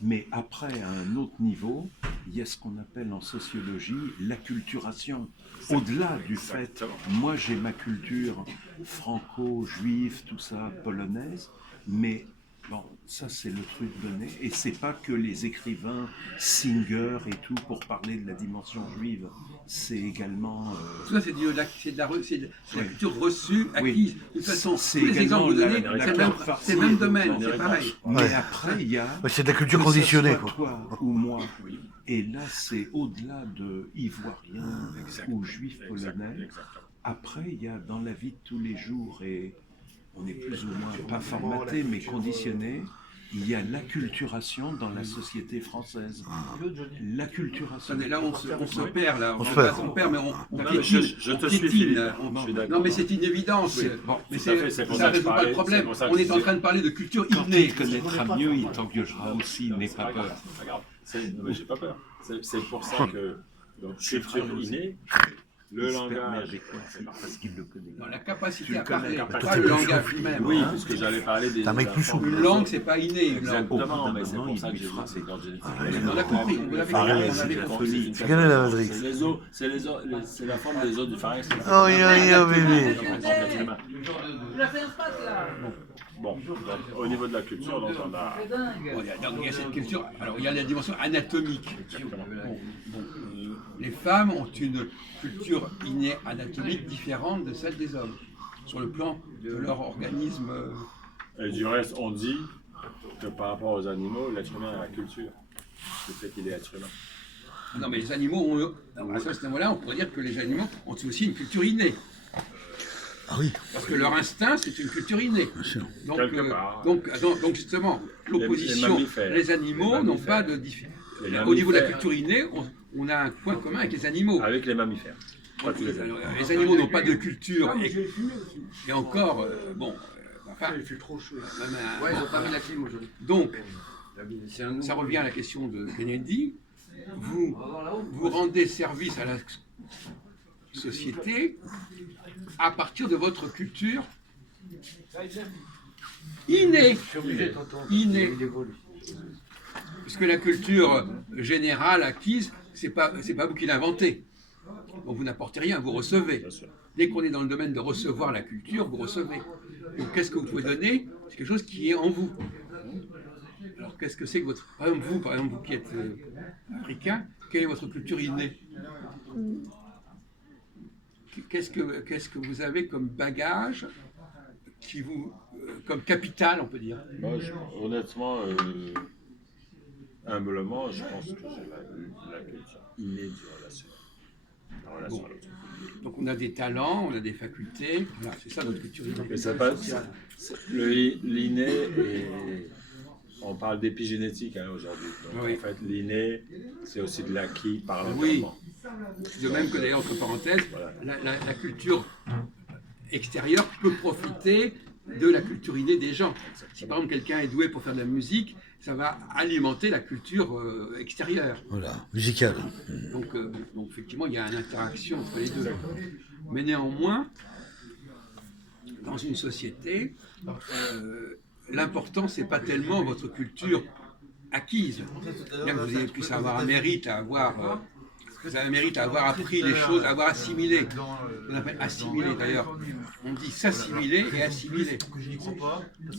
Mais après, à un autre niveau, il y a ce qu'on appelle en sociologie l'acculturation. Au-delà du fait, moi j'ai ma culture franco-juive, tout ça, polonaise, mais bon, ça c'est le truc donné. Et c'est pas que les écrivains, Singer et tout, pour parler de la dimension juive, c'est également... Tout ça, c'est de la culture reçue, Oui. acquise. De toute façon, C'est tous les également exemples que vous donnez, la c'est le carte même- farcie c'est le même et domaine, tout. c'est pareil. Mais Ouais. après, il y a... Ouais, c'est de la culture que conditionnée, ça soit quoi. toi ou moi. Et là, c'est au-delà de ivoirien ou juif polonais. Après, il y a dans la vie de tous les jours, et on est plus ou moins pas formaté, mais conditionné, il y a l'acculturation dans la société française. L'acculturation. Attendez, là, on se perd, là. On se perd. On perd, mais on Non, mais piétine. je te on suis, piétine, Philippe. on- Je suis d'accord. Non, mais c'est une évidence. Oui. Bon, mais Tout à fait, c'est pour ça ça que je résout pas parlais, le problème. c'est pour ça que On je est en disais- train de parler de culture Quand innée. il connaîtra mieux, il t'engueulera aussi, n'aie pas peur. C'est pas grave. Non, mais j'ai pas peur. C'est pour ça que donc, culture innée, le Il se permet langage. avec toi, c'est parce qu'il le connaît. Non, la capacité Tu le à parler, connais, pas t'es le plus langage souple. lui-même. Oui, hein. puisque j'allais parler des. T'es un mec plus souple. Une langue, c'est pas inné. Une langue. Exactement, mais c'est Au bout d'un pour ça que moment, j'ai dit que c'est d'ordre génétique. On l'a compris, vous l'avez Pharynx, compris, on c'est l'avait la compris. folie. Tu connais la Matrix. C'est les os, c'est la forme des os du pharynx. Oh, bébé. Tu l'as fait un spot là. Bon, donc, au niveau de la culture, donc on a. C'est dingue. Bon, il y a cette culture. Alors, il y a la dimension anatomique. Bon, les femmes ont une culture innée anatomique différente de celle des hommes, sur le plan de leur organisme. Et du reste, on dit que par rapport aux animaux, l'être humain a la culture. Le fait qu'il est être humain. Non, mais les animaux ont. Alors, à ce niveau-là, on pourrait dire que les animaux ont aussi une culture innée. Ah oui, Parce que leur instinct, c'est une culture innée. Donc, Quelque part. donc justement, l'opposition, mammifères. les animaux Les n'ont mammifères. pas de différence. Les Au niveau de la mammifères. culture innée, on a un point commun avec les animaux. Avec les mammifères. Pas tous les Alors, animaux. les animaux n'ont pas de culture. Ah, mais je vais fumer aussi. Et encore, bon, enfin, Il fait trop chaud. même un- Ouais, ils ont pas mis la clim aujourd'hui. donc, C'est un ça revient à la question de Kennedy. Vous On va voir là-haut. vous rendez service à la société à partir de votre culture innée. Je suis obligé, tonton. Inné. Il évolue. Puisque la culture générale acquise, c'est pas vous qui l'inventez. Donc vous n'apportez rien, vous recevez. Bien sûr. Dès qu'on est dans le domaine de recevoir la culture, vous recevez. Donc qu'est-ce que vous pouvez donner? C'est quelque chose qui est en vous. Alors qu'est-ce que c'est que votre... Par exemple, vous qui êtes africain, quelle est votre culture innée? Qu'est-ce que vous avez comme bagage qui vous... comme capital, on peut dire? Moi, honnêtement, humblement, je pense que j'ai la culture innée du relationnel. La relation à l'autre. Donc on a des talents, on a des facultés, voilà, c'est ça notre culture innée. Mais ça passe, l'inné, on parle d'épigénétique aujourd'hui. Donc Oui. en fait, l'inné, c'est aussi de l'acquis par Oui. l'environnement. De même que d'ailleurs, entre parenthèses, Voilà. la culture extérieure peut profiter de la culture innée des gens. Si par exemple quelqu'un est doué pour faire de la musique, ça va alimenter la culture extérieure. Voilà, musical. Donc effectivement, il y a une interaction entre les deux. Mais néanmoins, dans une société, l'important, c'est pas tellement votre culture acquise. Bien que vous ayez pu avoir un mérite à avoir, vous avez un mérite à avoir appris les choses, à avoir assimilé. On appelle assimiler d'ailleurs. On dit s'assimiler et assimiler.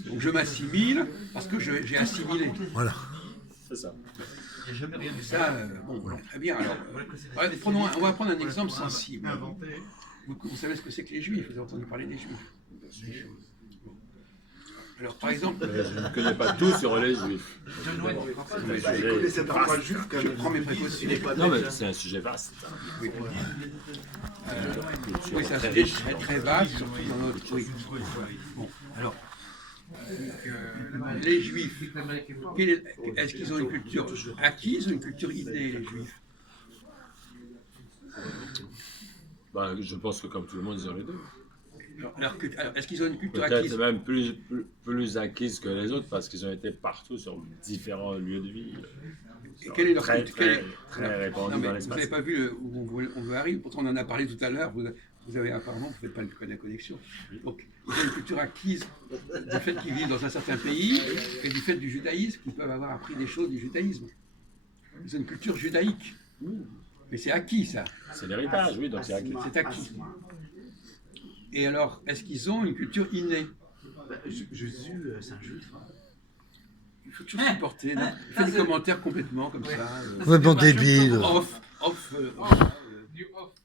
Donc je m'assimile parce que j'ai assimilé. Voilà. C'est ça. Ça, bon, très bien. Alors, on va prendre un exemple sensible. Vous savez ce que c'est que les Juifs? Vous avez entendu parler des Juifs? Alors, par exemple, Je ne connais pas tout sur les juifs. je prends mes précautions. Non, mais c'est un sujet vaste. Oui, c'est un sujet très, très vaste, surtout dans notre... Oui. Bon, alors, les Juifs, est-ce qu'ils ont une culture acquise ou une culture innée, les Juifs? Ben, je pense que comme tout le monde, ils ont les deux. Alors, est-ce qu'ils ont une culture Peut-être acquise? même plus acquises que les autres parce qu'ils ont été partout sur différents lieux de vie. Et quelle est leur Très, culture? très répandus Non, mais dans vous l'espace. n'avez pas vu où on veut arriver, pourtant on en a parlé tout à l'heure, vous avez apparemment, vous ne faites pas la connexion. Donc, ils ont une culture acquise du fait qu'ils vivent dans un certain pays et du fait du judaïsme, qu'ils peuvent avoir appris des choses du judaïsme. Ils ont une culture judaïque. Mais c'est acquis, ça. C'est l'héritage, oui, donc c'est acquis. C'est acquis. Et alors, est-ce qu'ils ont une culture innée? Jésus, c'est un juif. Il faut toujours supporter. Il fait des commentaires complètement comme ça. Complètement débile. Off.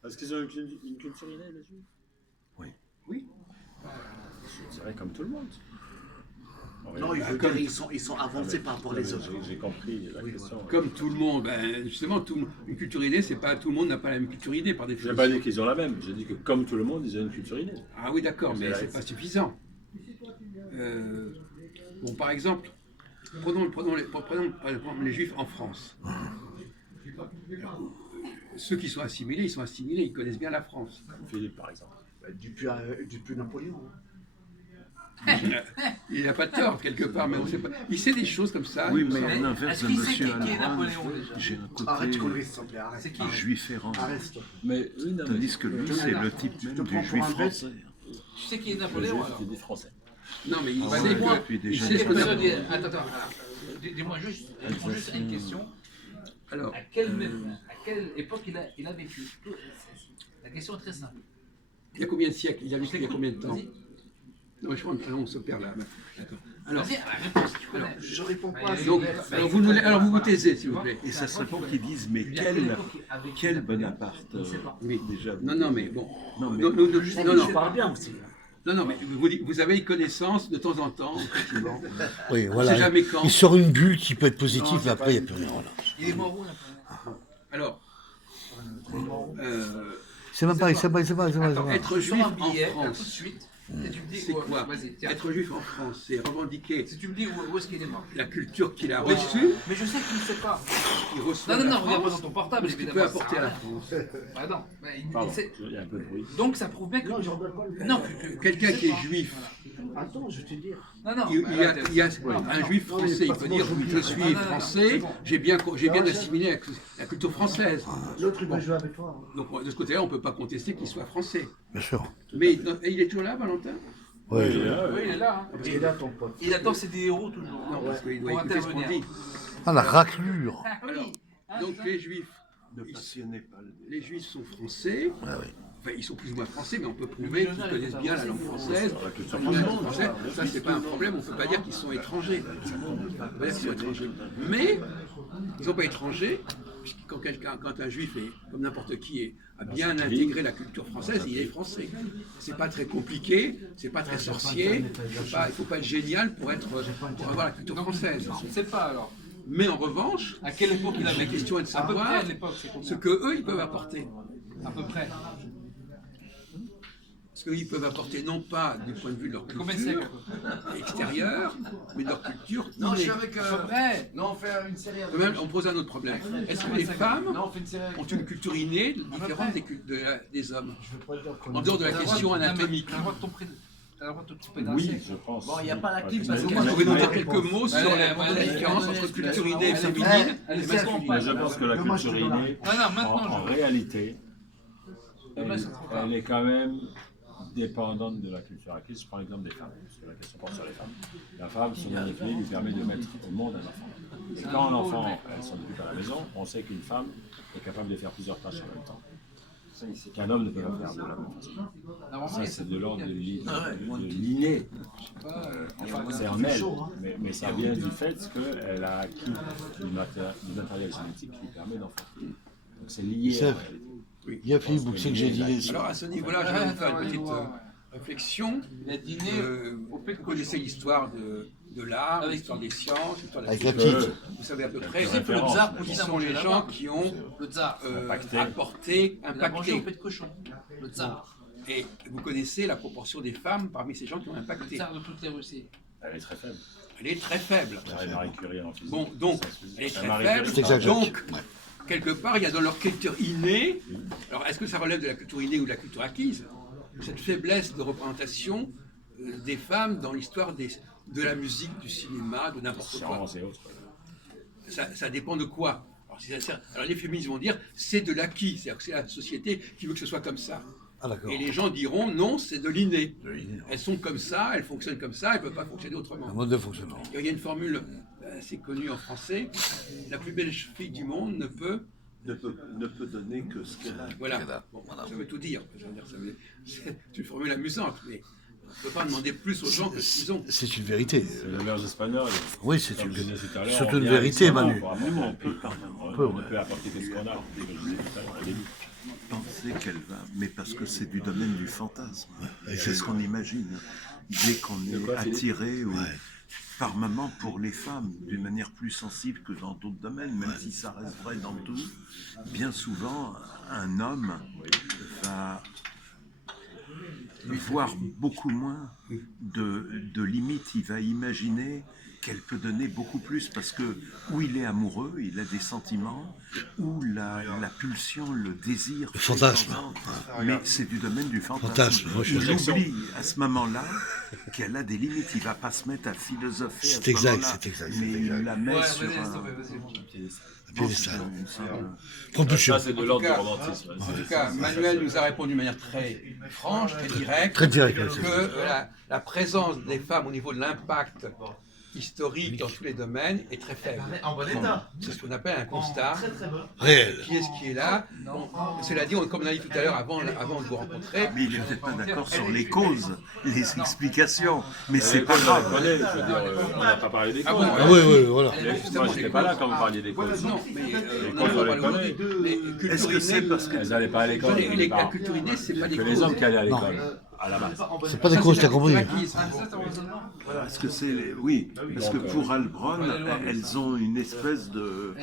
Est-ce qu'ils ont une culture innée, les juifs? Oui. Je dirais comme tout le monde. Non, il veut dire ils sont avancés par rapport aux autres. J'ai compris la question. Comme tout le monde, justement, une culture innée, c'est pas tout le monde n'a pas la même culture innée par Je n'ai définition. pas dit qu'ils ont la même, j'ai dit que comme tout le monde, ils ont une culture innée. Ah oui, d'accord, mais C'est c'est pas suffisant. Bon, par exemple, prenons par exemple les Juifs en France. Ceux qui sont assimilés, ils connaissent bien la France. Philippe, par exemple. Depuis Napoléon. Il n'a pas tort quelque part, mais on sait pas. Il sait des choses comme ça. Oui, il mais sait- à l'inverse Est-ce de qu'il sait M. qui est Alban, Napoléon déjà? j'ai un côté Arrête, Colry, s'il te plaît, arrête. C'est qui? juif errant. Arrête. Mais oui, non, mais Tandis que lui, c'est le type même te du prends juif pour un bête. français. Tu sais qui est le Napoléon juif, alors? c'est des Français. Non, mais il Ah sait ouais, que. depuis des il gens. sait ce que Attends, Napoléon- attends, dis-moi juste, réponds juste à une question. Alors, À quelle époque il a vécu? La question est très simple. il y a combien de siècles? Il a vécu il y a combien de temps? Vas-y, Non, je crois on se perd là. D'accord. Alors, vas-y, réponds si tu connais. Je réponds pas. donc, alors vous taisez, s'il vous plaît. Et ça serait bon qu'ils disent, mais À quelle quel époque a vécu quel Napoléon? Bonaparte Il sait pas. Oui. déjà. Non, mais bon. Non, mais- Non, non, Je parle bien aussi. non, mais vous avez connaissance de temps en temps, effectivement. Oui, On sait voilà. jamais quand. Il sort une bulle qui peut être positive, Non, mais c'est après, pas il n'y a une plus rien. Voilà. Il est mort où Napoléon? Alors, C'est même pas, c'est pas. attends, être juif Sors un en billet, là, tout de France, suite, et tu me dis c'est où- quoi? Vas-y, tiens. Être juif en France, c'est revendiquer Si tu me dis où est-ce qu'il est mort. la culture qu'il a reçue, Mais je sais qu'il ne sait pas. qu'il reçoit Non, de la regarde pas France, dans ton portable, ou ce qu'il évidemment. peut apporter à la ça France. sert à rien. Ah non, il Pardon, sait. il y a un peu de bruit. Donc ça prouve bien que. Non, je regarde pas le. Non, Quelqu'un qui est juif, Attends, je vais te dire. Non, non. il bah, y a, là, il y a non, un non. juif français, il peut dire je suis non, français, c'est bon. j'ai bien assimilé la culture française. L'autre, il va jouer avec toi. Donc de ce côté-là, on ne peut pas contester qu'il soit français. Bien sûr. Mais et il est toujours là, Valentin? Ouais. Oui, il est là. hein. Et là, ton pote. Il attend ses 10 euros toujours. hein. Non, parce qu'il doit Pour écouter ce qu'on intervenir. dit. Ah, la raclure. Ah oui. Alors, Ah, donc c'est ça. les juifs, Ne passionnez pas le les juifs sont français. Ah oui. Enfin, ils sont plus ou moins français, mais on peut prouver qu'ils connaissent bien la langue française. Ça, c'est pas un problème. On ne peut pas dire qu'ils sont étrangers. On peut pas dire qu'ils sont étrangers. Mais ils ne sont pas étrangers, puisque quand un juif est, comme n'importe qui, a bien intégré la culture française, il est français. C'est pas très compliqué, c'est pas très sorcier. Il ne faut pas être génial pour avoir la culture française. On ne sait pas alors. Mais en revanche, À quelle époque il la avait question est de À peu près savoir à l'époque, c'est combien ce que eux ils peuvent apporter. À peu près. Ce qu'ils peuvent apporter non pas du point de vue de leur Combien de siècles à culture peu près extérieure, mais de leur culture Non, je innée. suis avec. À peu près. Non, on fait une série avec. De même, on pose un autre problème. Est-ce que les femmes Non, on fait une série avec. ont une culture innée différente des hommes? En dehors de la question anatomique. T'as le droit de t'as le droit de te tromper d'un Oui, siècle. je pense. Bon, il n'y a pas la clip, Mais- parce que Vous moi, pouvez nous dire mais- quelques mots sur la différence entre culture innée et féminine et masculine? Mais je pense que la culture innée, Non, maintenant, en réalité, Demain, ça sera pas. elle est quand même dépendante de la culture acquise. Je prends l'exemple des femmes, parce que la question porte sur les femmes. La femme, son unifié lui permet de mettre au monde un enfant. Et quand un enfant, elle s'en occupe à la maison, on sait qu'une femme est capable de faire plusieurs tâches en même temps. Qu'un homme ne peut pas faire de la même façon. Normalement, Ça, il y a c'est de l'ordre de l'inné. pas, Enfin, c'est en elle, mais ça vient du fait qu'elle a acquis du matériel génétique qui lui permet d'enfanter. Donc c'est lié. Ça, en réalité. Il y a Philippe Bouxet que j'ai dit. Alors à ce niveau-là, je vais vous faire une petite réflexion. Il a dîné au Vous connaissez l'histoire de l'art, Avec l'histoire des sciences, l'histoire de la Avec la culture. petite. Vous savez à peu près Tu sais, le tsar, qui sont les gens qui ont le tsar. apporté, Il a mangé au impacté. pet de cochon. Le tsar. Et vous connaissez la proportion des femmes parmi ces gens qui ont Le impacté. tsar de toutes les Russies. Elle est très faible. Elle est très faible. Marie Curie en physique. Bon, donc, elle est très Marie faible. Curie, C'est exact, Jacques. Donc, quelque part, il y a dans leur culture innée, alors est-ce que ça relève de la culture innée ou de la culture acquise, cette faiblesse de représentation des femmes dans l'histoire de la musique, du cinéma, de n'importe quoi. science et autres. Ça dépend de quoi. Alors les féministes vont dire c'est de l'acquis, c'est-à-dire que c'est la société qui veut que ce soit comme ça. Ah d'accord. Et les gens diront non, c'est de l'inné. Elles sont comme ça, elles fonctionnent comme ça, elles ne peuvent pas fonctionner autrement. Un mode de fonctionnement. Il y a une formule assez connue en français, la plus belle fille du monde ne peut... Ne peut donner que ce qu'elle a. Voilà, bon, ça veut tout dire. Je veux dire, c'est une formule amusante, mais on ne peut pas demander plus aux gens que ce qu'ils ont. C'est une vérité. C'est le meilleur espagnol. Oui, c'est Comme une, je disais tout à l'heure, c'est on une vient vérité, avec Manu. pour apporter un pays. peut, On ouais. ne peut apporter que ce qu'on a. Comme je disais tout à l'heure au début. Penser qu'elle va, mais parce que c'est du domaine du fantasme. C'est ce qu'on imagine. Dès qu'on est attiré ou par moment pour les femmes d'une manière plus sensible que dans d'autres domaines, même si ça reste vrai dans tout, bien souvent un homme va voir beaucoup moins de limites. Il va imaginer qu'elle peut donner beaucoup plus parce que où il est amoureux, il a des sentiments, où la pulsion, le désir, Le fantasme. mais c'est du domaine du fantasme. Fantasme, moi, je suis Il d'accord. oublie à ce moment-là qu'elle a des limites. Il ne va pas se mettre à philosopher C'est à ce exact, moment-là, c'est exact, mais c'est il exact. la met Ouais, sur vas-y, un... laisse tomber, vas-y. Piédestal. une sorte de- Compulsion. Ça, c'est de l'ordre du cas, romantisme. En tout cas, Manuel nous a répondu de manière très franche, très directe, Très direct. ouais, que c'est- la présence des femmes au niveau de l'impact historique dans tous les domaines est très faible. En bon état. C'est ce qu'on appelle un constat. Très bon. Réel. Qui est-ce qui est là? Bon, cela dit, comme on a dit tout à l'heure avant de vous rencontrer, Mais il n'est peut-être pas d'accord sur les causes, les explications, mais C'est c'est pas grave. Je veux dire, on n'a pas parlé des Ah causes. bon, Ah oui, oui, voilà. Moi, je n'étais pas là quand vous parliez des causes. non, mais on causes, en on parle les connaît. aujourd'hui. Mais Est-ce culture que c'est innée, parce que Elles n'allaient pas à l'école. la culture innée, c'est pas des Que les causes. hommes qui allaient à Non. l'école, à la base. C'est pas des causes, t'as compris. Parce que c'est oui, parce que pour Heilbronn, elles ont une espèce de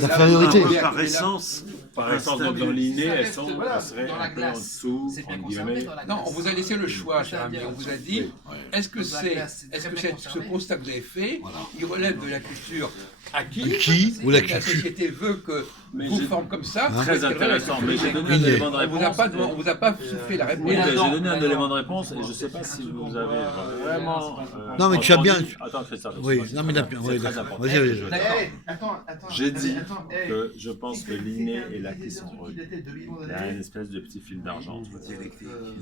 D'infériorité. par essence. Par exemple, donc, dans l'inné, elles sont, Voilà, elles seraient dans la un peu en glace. dessous, C'est bien entre conservé guillemets. dans la Non, glace. on vous a laissé le choix, cher ami. On vous a dit, est-ce que Dans la glace, c'est est-ce très que bien ce conservé. constat que vous avez fait, il relève de la culture acquise, Qui ou la la culture. société veut que Mais vous j'ai- forme comme ça, Hein? Très est-ce qu'elle relève de la intéressant, mais j'ai culture donné un Inné. élément de On vous a réponse. pas, on vous a pas soufflé la Oui, réponse. mais j'ai non, donné un non. élément de réponse et je ne sais pas si vous avez vraiment. Non, mais tu as bien- Attends, fais ça. Oui, non, mais il a bien. C'est Oui, très d'accord. important. Vas-y, vas-y. D'accord. Attends. J'ai dit hey. que je pense que l'inné et l'acquis sont reliés. Il y a une espèce de petit fil d'argent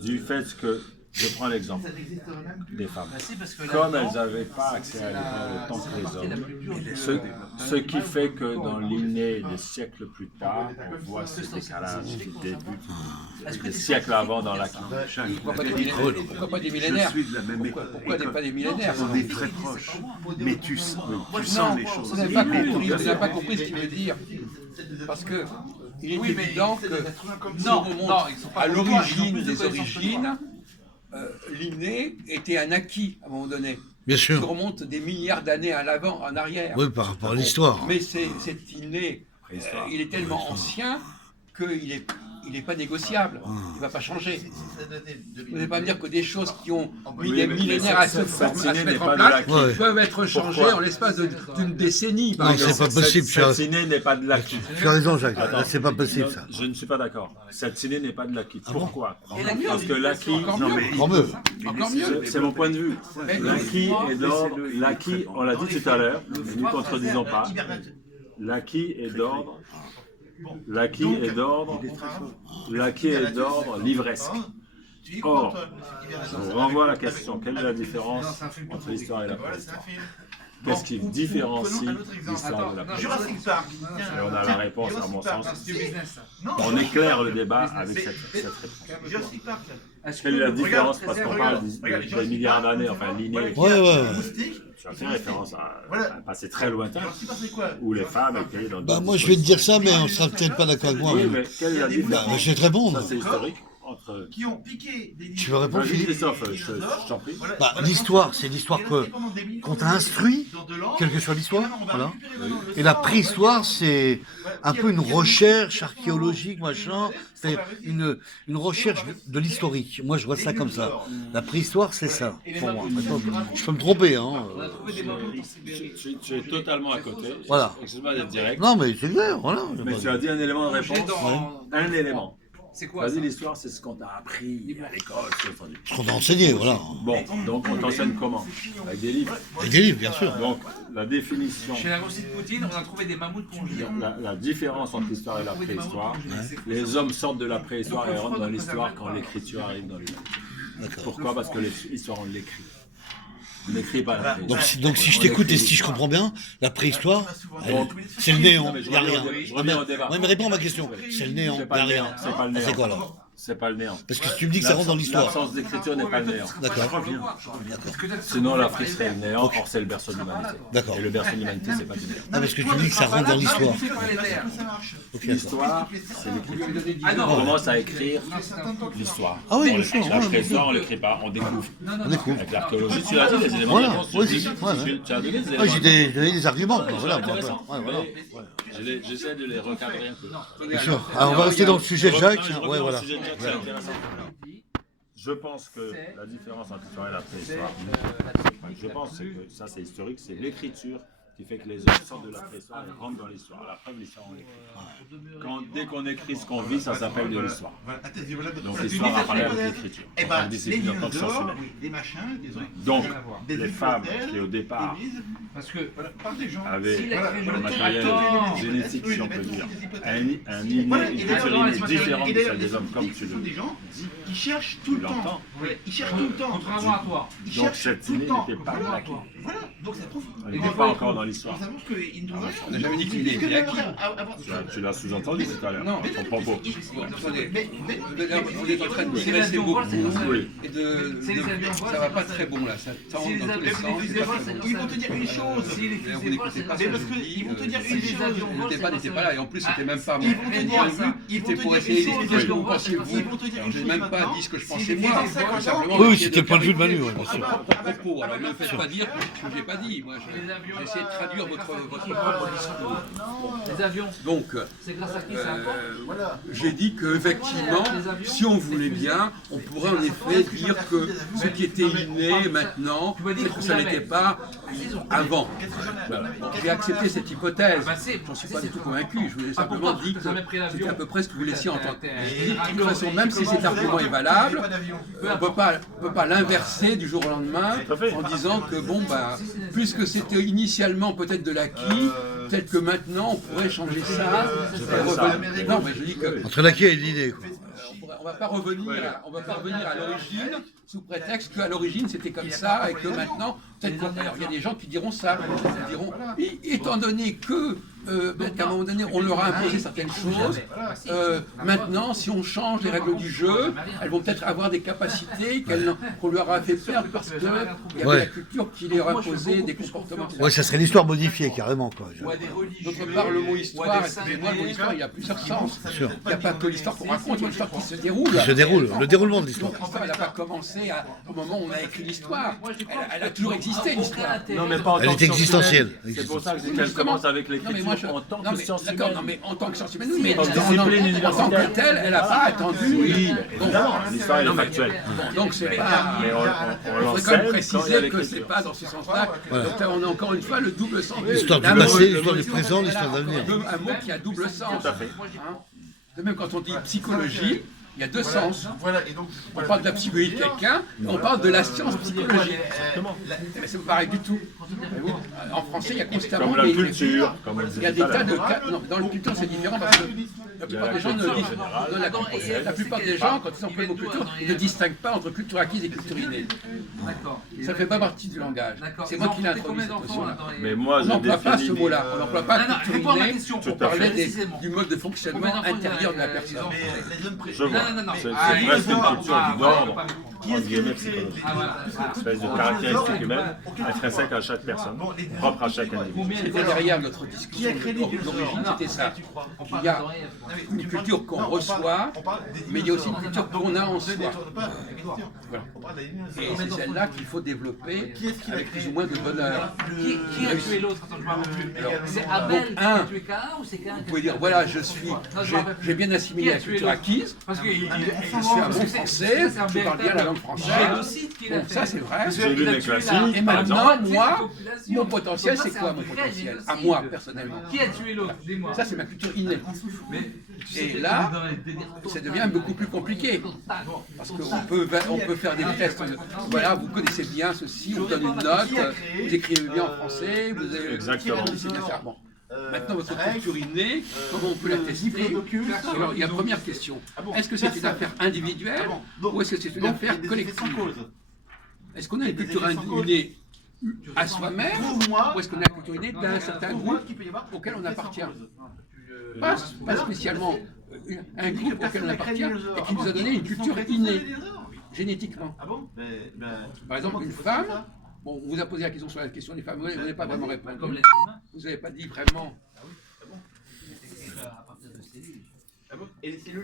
du fait que, je prends l'exemple des femmes. Comme elles n'avaient pas accès à l'école autant que les hommes, ce qui fait que dans l'inné, des siècles plus tard, on voit ce décalage qui débute des siècles avant dans l'acquis. Pourquoi pas des millénaires? Pourquoi pas des millénaires? Je suis de la même école. Pourquoi pas des millénaires? On est très proches, mais tu sens les choses. Vous n'avez pas compris, vous n'avez pas compris ce qu'il veut dire. Parce que il est évident que si on remonte à l'origine des origines, l'inné était un acquis à un moment donné. Bien sûr. qui remonte des milliards d'années à l'avant, en arrière. Oui, par rapport à l'histoire. Mais c'est inné, il est tellement ancien qu'il n'est pas négociable. Il ne va pas changer. Vous n'allez pas me dire que des choses qui ont mis des millénaires à se mettre en place peuvent être changées en l'espace d'une décennie, par Non, exemple. c'est pas possible. Cette ciné n'est pas de l'acquis. Tu as raison, Jacques. Attends, Là, c'est pas possible, ça. Je ne suis pas d'accord. Cette ciné n'est pas de l'acquis. Pourquoi Encore mieux. Parce que l'acquis, Encore non, mieux. mais Encore mieux. Encore mieux. c'est mon point de vue. L'acquis est d'ordre. L'acquis, on l'a dit tout à l'heure, ne nous contredisons pas. L'acquis est d'ordre. L'acquis est d'ordre. L'acquis est d'ordre livresque. Or, je vous renvoie à la question, quelle est la différence entre l'histoire et la préhistoire? Qu'est-ce qui différencie l'histoire de la préhistoire? Jurassic Park. Et on a la réponse, à mon sens. C'est du business. On éclaire le débat avec cette réponse. Jurassic Park. Quelle est la différence? Parce qu'on parle des milliards d'années, enfin l'inné. Ouais. Tu as fait référence à un passé très lointain Jurassic Park, c'est quoi? où les femmes étaient dans Bah, moi, je vais te dire ça, mais on sera peut-être pas d'accord avec moi. Oui, mais quelle est la Bah, différence? je vais te répondre. Ça, c'est historique. Entre. Qui ont piqué des Tu veux répondre, Vas-y, Philippe? Christophe, je t'en prie. Bah, l'histoire, c'est l'histoire qu'on t'a instruit, quelle que soit l'histoire. Voilà. Et la préhistoire, c'est un peu une recherche archéologique, machin. C'est une recherche de l'historique. Moi, je vois ça comme ça. La préhistoire, c'est ça, pour moi. Maintenant, je peux me tromper, hein. Tu es totalement à côté. Voilà. Excuse-moi d'être direct. Non, mais c'est clair, voilà. Mais tu as dit un élément de réponse. Un élément. C'est quoi? Vas-y, l'histoire, c'est ce qu'on t'a appris à l'école. Ce qu'on t'a enseigné, voilà. Bon, donc on t'enseigne comment? Avec des livres. Avec des livres, bien sûr. Donc, la définition, Chez la Russie de Poutine, on a trouvé des mammouths congelés. la différence entre l'histoire et la préhistoire, les hommes sortent de la préhistoire et rentrent dans l'histoire quand l'écriture arrive dans l'histoire. D'accord. Pourquoi? Parce que l'histoire, on l'écrit. On n'écrit pas la préhistoire. Donc si je t'écoute et si je comprends bien, la préhistoire, c'est le néant, mais il je n'y a reviens rien. je reviens au débat. Ouais, mais réponds à ma question. C'est le néant, il C'est n'y pas a le néant. rien. C'est pas le Ah, néant. c'est quoi alors? C'est pas le néant. Parce que si tu me dis que ça rentre dans l'histoire. L'absence d'écriture n'est pas le néant. D'accord. Sinon, l'Afrique serait le néant, or c'est le berceau de l'humanité. D'accord. Et le berceau de l'humanité, c'est pas du néant. Ah, parce que tu dis que ça rentre dans l'histoire. Ok, d'accord. L'histoire, c'est l'écriture. Ah non. On commence à écrire l'histoire. Ah oui, On bien sûr, l'écrit. La ouais, préhistoire, on ne l'écrit pas, on découvre. On découvre. Avec l'archéologie, tu as dit les éléments Voilà, de réponse. oui, Tu c'est ça, ouais. tu as donné des Ah, éléments. j'ai donné des arguments. quoi, Voilà, bon, Intéressant. ouais, voilà. Mais j'essaie de les recadrer un peu. Bien sûr. Alors, on va rester dans le sujet de Jacques. Je reviens Ouais, au voilà. sujet de Jacques, c'est intéressant. Je pense que la différence entre l'histoire et la préhistoire, je pense c'est que ça c'est historique, c'est l'écriture qui fait que les hommes sortent de la préhistoire et rentrent dans l'histoire. La preuve, l'histoire, on l'écrit. Dès qu'on écrit ce qu'on vit, ça s'appelle de l'histoire. Donc l'histoire apparaît avec l'écriture. Eh En tant ben, que les discipline, en tant que science dinosaures, humaine. des machins, Donc, des les femmes qui au départ parce que par des gens. avaient S'il a créé un le matériel Attends. génétique, si on peut dire, un inné, Voilà, une et d'ailleurs, culture innée et différente de d'ailleurs, celle les des hommes, comme scientifiques, tu ce sont le des dis. gens qui cherchent tout le temps. l'entends. Ouais, ils cherchent tout le temps. Contrairement à toi. Ils Donc cherchent cette tout le innée temps. n'était pas Voilà. acquis. Voilà, donc ça prouve. Elle n'était pas encore dans l'histoire. Ça montre qu'ils ne trouvent rien. On n'a jamais dit qu'il était acquis. Tu l'as sous-entendu tout à l'heure, Non. ton propos. Attendez, Mais on est en train de Si les digresser avions beaucoup. volent, c'est grâce à Oui. lui. Et Si les avions volent, ça va c'est pas grâce à très lui. bon là, ça tend Si les dans tous les avions sens. volent, c'est pas c'est très bon. ils vont te dire une chose. Si les Mais fusées vous volent, n'écoutez c'est pas grâce ce à que parce je que dis. ils vont te dire Si une les chose. avions volent, Le débat c'est n'était grâce pas à là, lui. et en plus c'était même pas Ils vont te mon dire point de ça. vue. Ils vont C'était te pour dire essayer une chose. d'expliquer ce que vous Ils pensiez vous. Ils vont te dire Alors, une j'ai chose même pas maintenant. dit ce que je Si pensais les moi. Français, Tout quand simplement, Oui, j'essayais c'était le point de vue de Manu, clarifier ouais, bien sûr. votre propos. Alors ne me faites pas dire ce que j'ai pas dit. Moi, j'ai essayé de traduire votre propre discours. Les avions, Donc, c'est grâce à qui ça? j'ai dit qu'effectivement, si on voulait bien, on pourrait en effet dire que ce qui était inné maintenant, peut-être que ça n'était pas avant. Voilà. Bon, j'ai accepté cette hypothèse. J'en suis pas du tout convaincu. Je vous ai simplement dit que c'était à peu près ce que vous laissiez entendre. Je dis de toute façon, même si cet argument est valable, on ne peut pas l'inverser du jour au lendemain en disant que bon, bah, puisque c'était initialement peut-être de l'acquis, peut-être que maintenant on pourrait changer ça. Non, mais je dis que Entre l'acquis et l'idée, quoi. on va pas revenir à l'origine sous prétexte qu'à l'origine c'était comme ça et que maintenant, peut-être alors il y a des gens qui diront ça, ils diront, étant donné que peut-être qu'à un moment donné on leur a imposé certaines choses, maintenant si on change les règles du jeu, elles vont peut-être avoir des capacités qu'on leur a fait perdre parce qu'il y avait Ouais. la culture qui leur imposait des comportements. Ouais, ça serait l'histoire modifiée, carrément, quoi. D'autre part, le mot histoire, excusez-moi, le mot histoire, il a plusieurs sens. sûr. Il n'y a pas que l'histoire qu'on raconte, il y a l'histoire qui se déroule. Qui se déroule, le déroulement de l'histoire. Donc l'histoire, elle n'a pas commencé commencé au moment où on a écrit l'histoire. Elle a toujours existé, l'histoire. Non, mais pas en Elle tant est que science existentielle. humaine. C'est pour ça que je dis Oui, qu'elle justement. commence avec Non, mais moi, l'écriture en tant que science d'accord, humaine. non, mais en tant que science humaine, oui, mais Comme en discipline tant que universitaire. telle, elle n'a pas attendu. Oui, Bon, évidemment, l'histoire est non, mais- factuelle. bon, donc c'est pas. Mais on Il faudrait quand même l'enseigne quand il y a préciser que c'est l'écriture. pas dans ce sens-là. Voilà. Donc là, on a encore une fois le double sens. L'histoire du Là, passé, le- l'histoire du le- présent, voilà, l'histoire d'avenir. encore un mot qui a double sens. Tout à fait. Hein. De même, quand on dit psychologie, il y a deux sens. Voilà, et donc, On parle de la psychologie de quelqu'un, et on parle de la science psychologique. Mais c'est pas pareil du tout. Voyez-vous, en français, il y a constamment Comme la des- culture, comme on il y disait a tout des à tas l'heure. de cas. Non, dans le culture, c'est différent parce que la plupart des gens ne disent. La plupart des gens, quand ils emploient le mot culture, ils ne distinguent pas entre culture acquise et culture innée. D'accord. Ça ne fait pas partie du langage. D'accord. C'est moi qui l'ai introduit Combien cette d'enfants notion-là. là dans les- Mais moi, On je n'emploie pas ce définis mot-là. On n'emploie pas Non, non, culture réponds à ma innée question. pour Tout à fait. parler Précisément. du mode de fonctionnement Combien d'enfants intérieur de la il y a, personne. les zones pré- Je vois. Non, non, non. C'est Ah, presque une ah, culture ah, du d'ordre, ah, Qui est-ce entre qui a guillemets, créé psychologique. Ah, voilà. Une espèce de caractéristique humaine intrinsèque à chaque personne, propre à chaque individu. Combien C'était derrière notre discussion. Qui a créé les L'origine, c'était ça. Il y a une culture qu'on reçoit, mais il y a aussi une culture qu'on a en soi. Et c'est celle-là qu'il faut développer avec plus ou moins de bonheur. Qui a tué l'autre? Attends, je me rappelle plus. Alors, C'est Abel qui un. a tué Cain ou c'est Cain? Vous pouvez dire, voilà, j'ai bien assimilé la culture acquise, Parce que je suis un bon français, je parle bien la langue française. génocide qu'il a Bon, fait. ça c'est vrai. J'ai lu les classiques, Et par maintenant, exemple. moi, mon potentiel, c'est quoi mon potentiel? À moi, personnellement. Qui a tué l'autre? Dis-moi. Ça, c'est ma culture innée. Mais Et là, ça devient beaucoup plus compliqué. Parce qu'on peut faire des tests. Voilà, vous connaissez bien ceci, on vous donne une note, vous écrivez bien en français, vous avez... Exactement. C'est bien ça. Bon. Maintenant, votre culture innée, comment on peut la tester? Alors, il y a la première question. Est-ce que c'est une affaire individuelle ou est-ce que c'est une affaire collective? Est-ce qu'on a une culture innée à soi-même ou est-ce qu'on a une culture innée d'un certain groupe auquel on appartient? Pas spécialement un groupe auquel on appartient et qui nous a donné une culture innée, génétiquement. Par exemple, une femme, bon, on vous a posé la question sur la question des femmes, vous n'avez pas vraiment répondu. comme l'être humain. Vous n'avez pas dit vraiment. À partir de cellules. Et les cellules